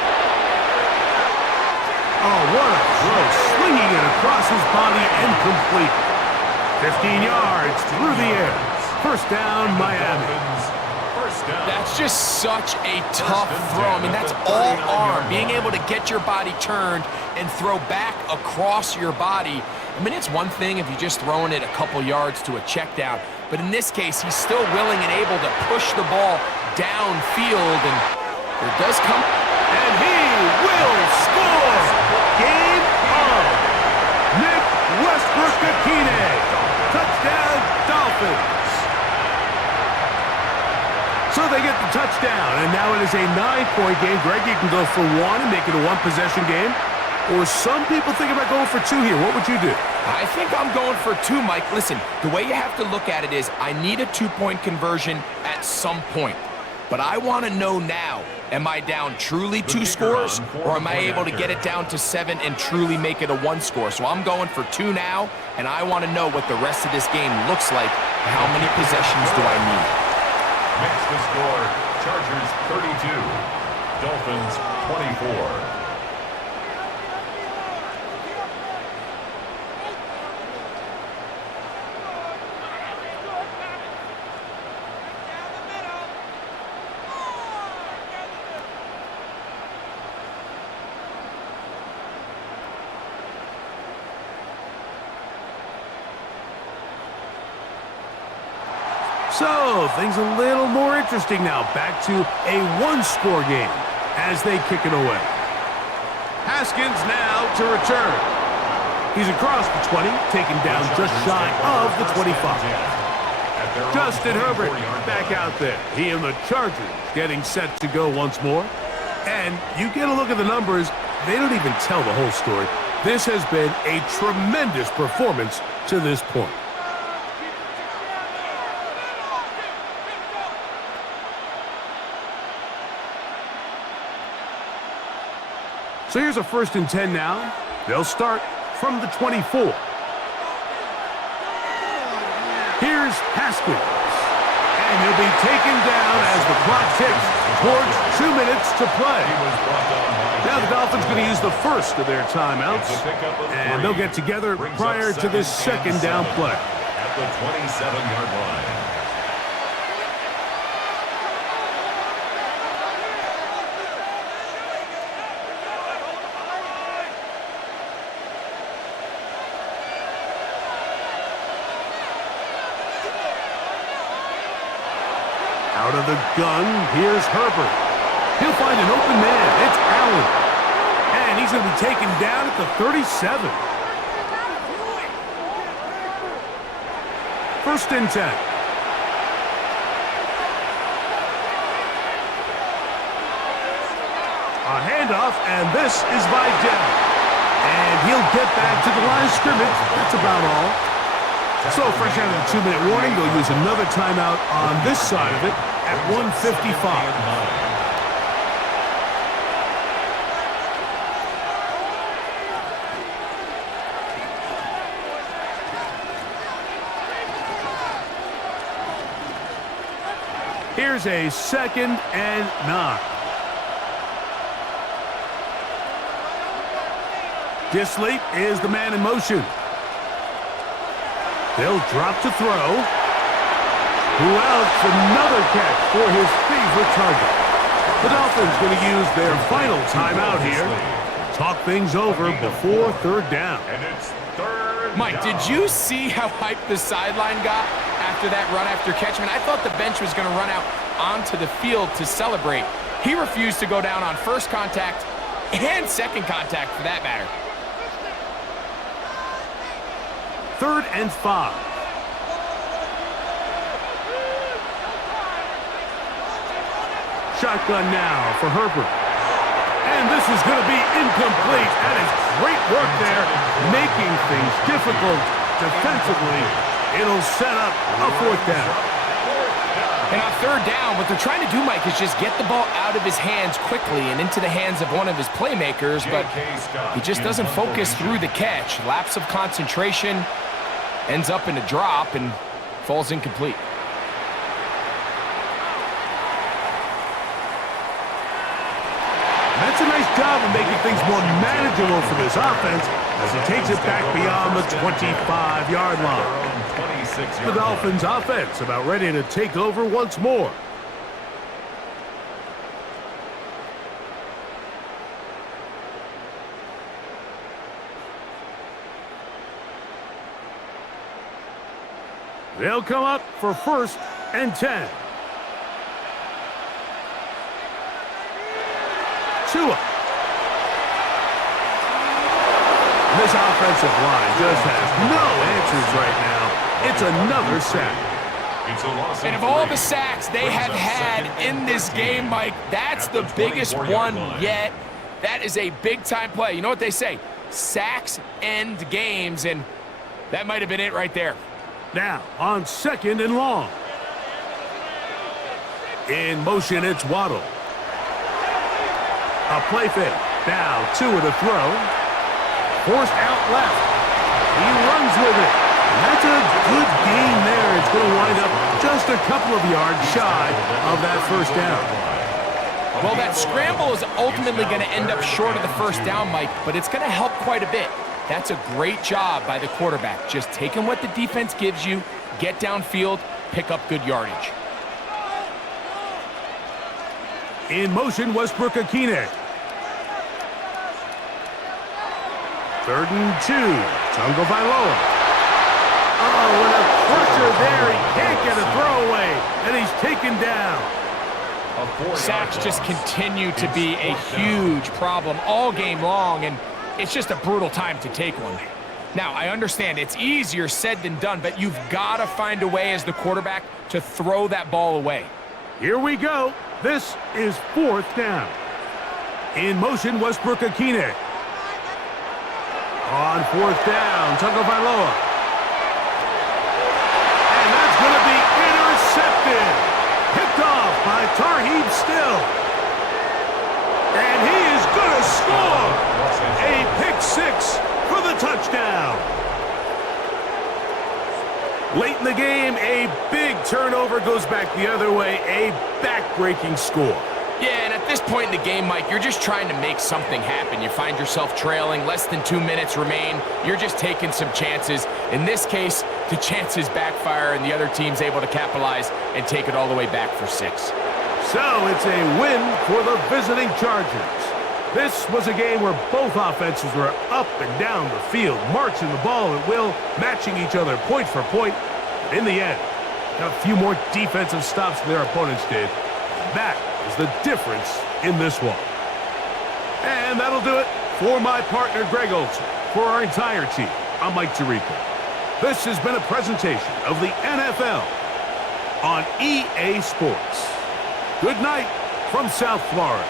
Oh, what a throw. Slinging it across his body and complete. 15 yards through the air. First down, Miami. First down. That's just such a tough throw. I mean, that's all arm. Being able to get your body turned and throw back across your body. I mean, it's one thing if you're just throwing it a couple yards to a check down. But in this case, he's still willing and able to push the ball downfield. And it does come. And he will score. Game on. Nick Westbrook-Akine. Touchdown, Dolphins. So they get the touchdown, and now it is a 9-point game. Greg, you can go for 1 and make it a 1-possession game. Or some people think about going for 2 here. What would you do? I think I'm going for 2, Mike. Listen, the way you have to look at it is I need a 2-point conversion at some point. But I want to know now, am I down truly 2 scores, or am I able to get it down to 7 and truly make it a 1 score? So I'm going for 2 now, and I want to know what the rest of this game looks like. How many possessions do I need? Makes the score, Chargers 32, Dolphins 24. So, things a little more interesting now. Back to a 1-score game as they kick it away. Haskins now to return. He's across the 20, taken down just shy of the 25. Justin Herbert back out there. He and the Chargers getting set to go once more. And you get a look at the numbers, they don't even tell the whole story. This has been a tremendous performance to this point. So here's a 1st and 10 now. They'll start from the 24. Here's Haskins. And he'll be taken down as the clock ticks towards 2 minutes to play. Now the Dolphins going to use the first of their timeouts. And they'll get together prior to this 2nd down play. At the 27-yard line. Out of the gun, here's Herbert. He'll find an open man. It's Allen. And he's going to be taken down at the 37. 1st and 10. A handoff, and this is Vidal. And he'll get back to the line of scrimmage. That's about all. So fresh out of the 2-minute warning, they'll use another timeout on this side of it at 1:55. Here's a 2nd and 9. Disley is the man in motion. They'll drop to throw. Who else? Another catch for his favorite target. The Dolphins going to use their final timeout here. Talk things over before 3rd down. And it's 3rd Mike, down. did you see how hyped the sideline got after that run after catch? I mean, I thought the bench was going to run out onto the field to celebrate. He refused to go down on 1st contact and 2nd contact for that matter. 3rd and 5. Shotgun now for Herbert. And this is going to be incomplete. That is great work there, making things difficult defensively. It'll set up a fourth down. And on third down, what they're trying to do, Mike, is just get the ball out of his hands quickly and into the hands of one of his playmakers, but he just doesn't focus through the catch. Lapse of concentration, ends up in a drop, and falls incomplete. That's a nice job of making things more manageable for this offense as he takes it back beyond the 25-yard line. The Dolphins offense about ready to take over once more. They'll come up for 1st and 10. Tua. This offensive line just has no answers right now. It's another sack. And of all the sacks they have had in this game, Mike, that's the biggest one yet. That is a big-time play. You know what they say? Sacks end games, and that might have been it right there. Now, on 2nd and long. In motion, it's Waddle. A play fake. Now, Tua to throw. Forced out left. He runs with it. And that's a good gain there. It's going to wind up just a couple of yards shy of that 1st down. Well, that scramble is ultimately going to end up short of the 1st down, Mike, but it's going to help quite a bit. That's a great job by the quarterback. Just taking what the defense gives you, get downfield, pick up good yardage. In motion, Westbrook-Akine. 3rd and 2. Tagovailoa. Oh, and a pressure there. He can't get a throwaway, and he's taken down. Sacks just continue to be a huge problem all game long, and it's just a brutal time to take one. Now, I understand it's easier said than done, but you've got to find a way as the quarterback to throw that ball away. Here we go. This is 4th down. In motion, Westbrook-Akine. On 4th down, Tagovailoa. And that's going to be intercepted. Picked off by Tarheeb Still. And he is going to score. A pick 6 for the touchdown. Late in the game, a big turnover goes back the other way. A back-breaking score. Yeah, and at this point in the game, Mike, you're just trying to make something happen. You find yourself trailing, less than 2 minutes remain. You're just taking some chances. In this case, the chances backfire, and the other team's able to capitalize and take it all the way back for 6. So it's a win for the visiting Chargers. This was a game where both offenses were up and down the field, marching the ball at will, matching each other point for point. But in the end, a few more defensive stops than their opponents did. That is the difference in this one. And that'll do it for my partner, Greg Olson. For our entire team, I'm Mike Tirico. This has been a presentation of the NFL on EA Sports. Good night from South Florida.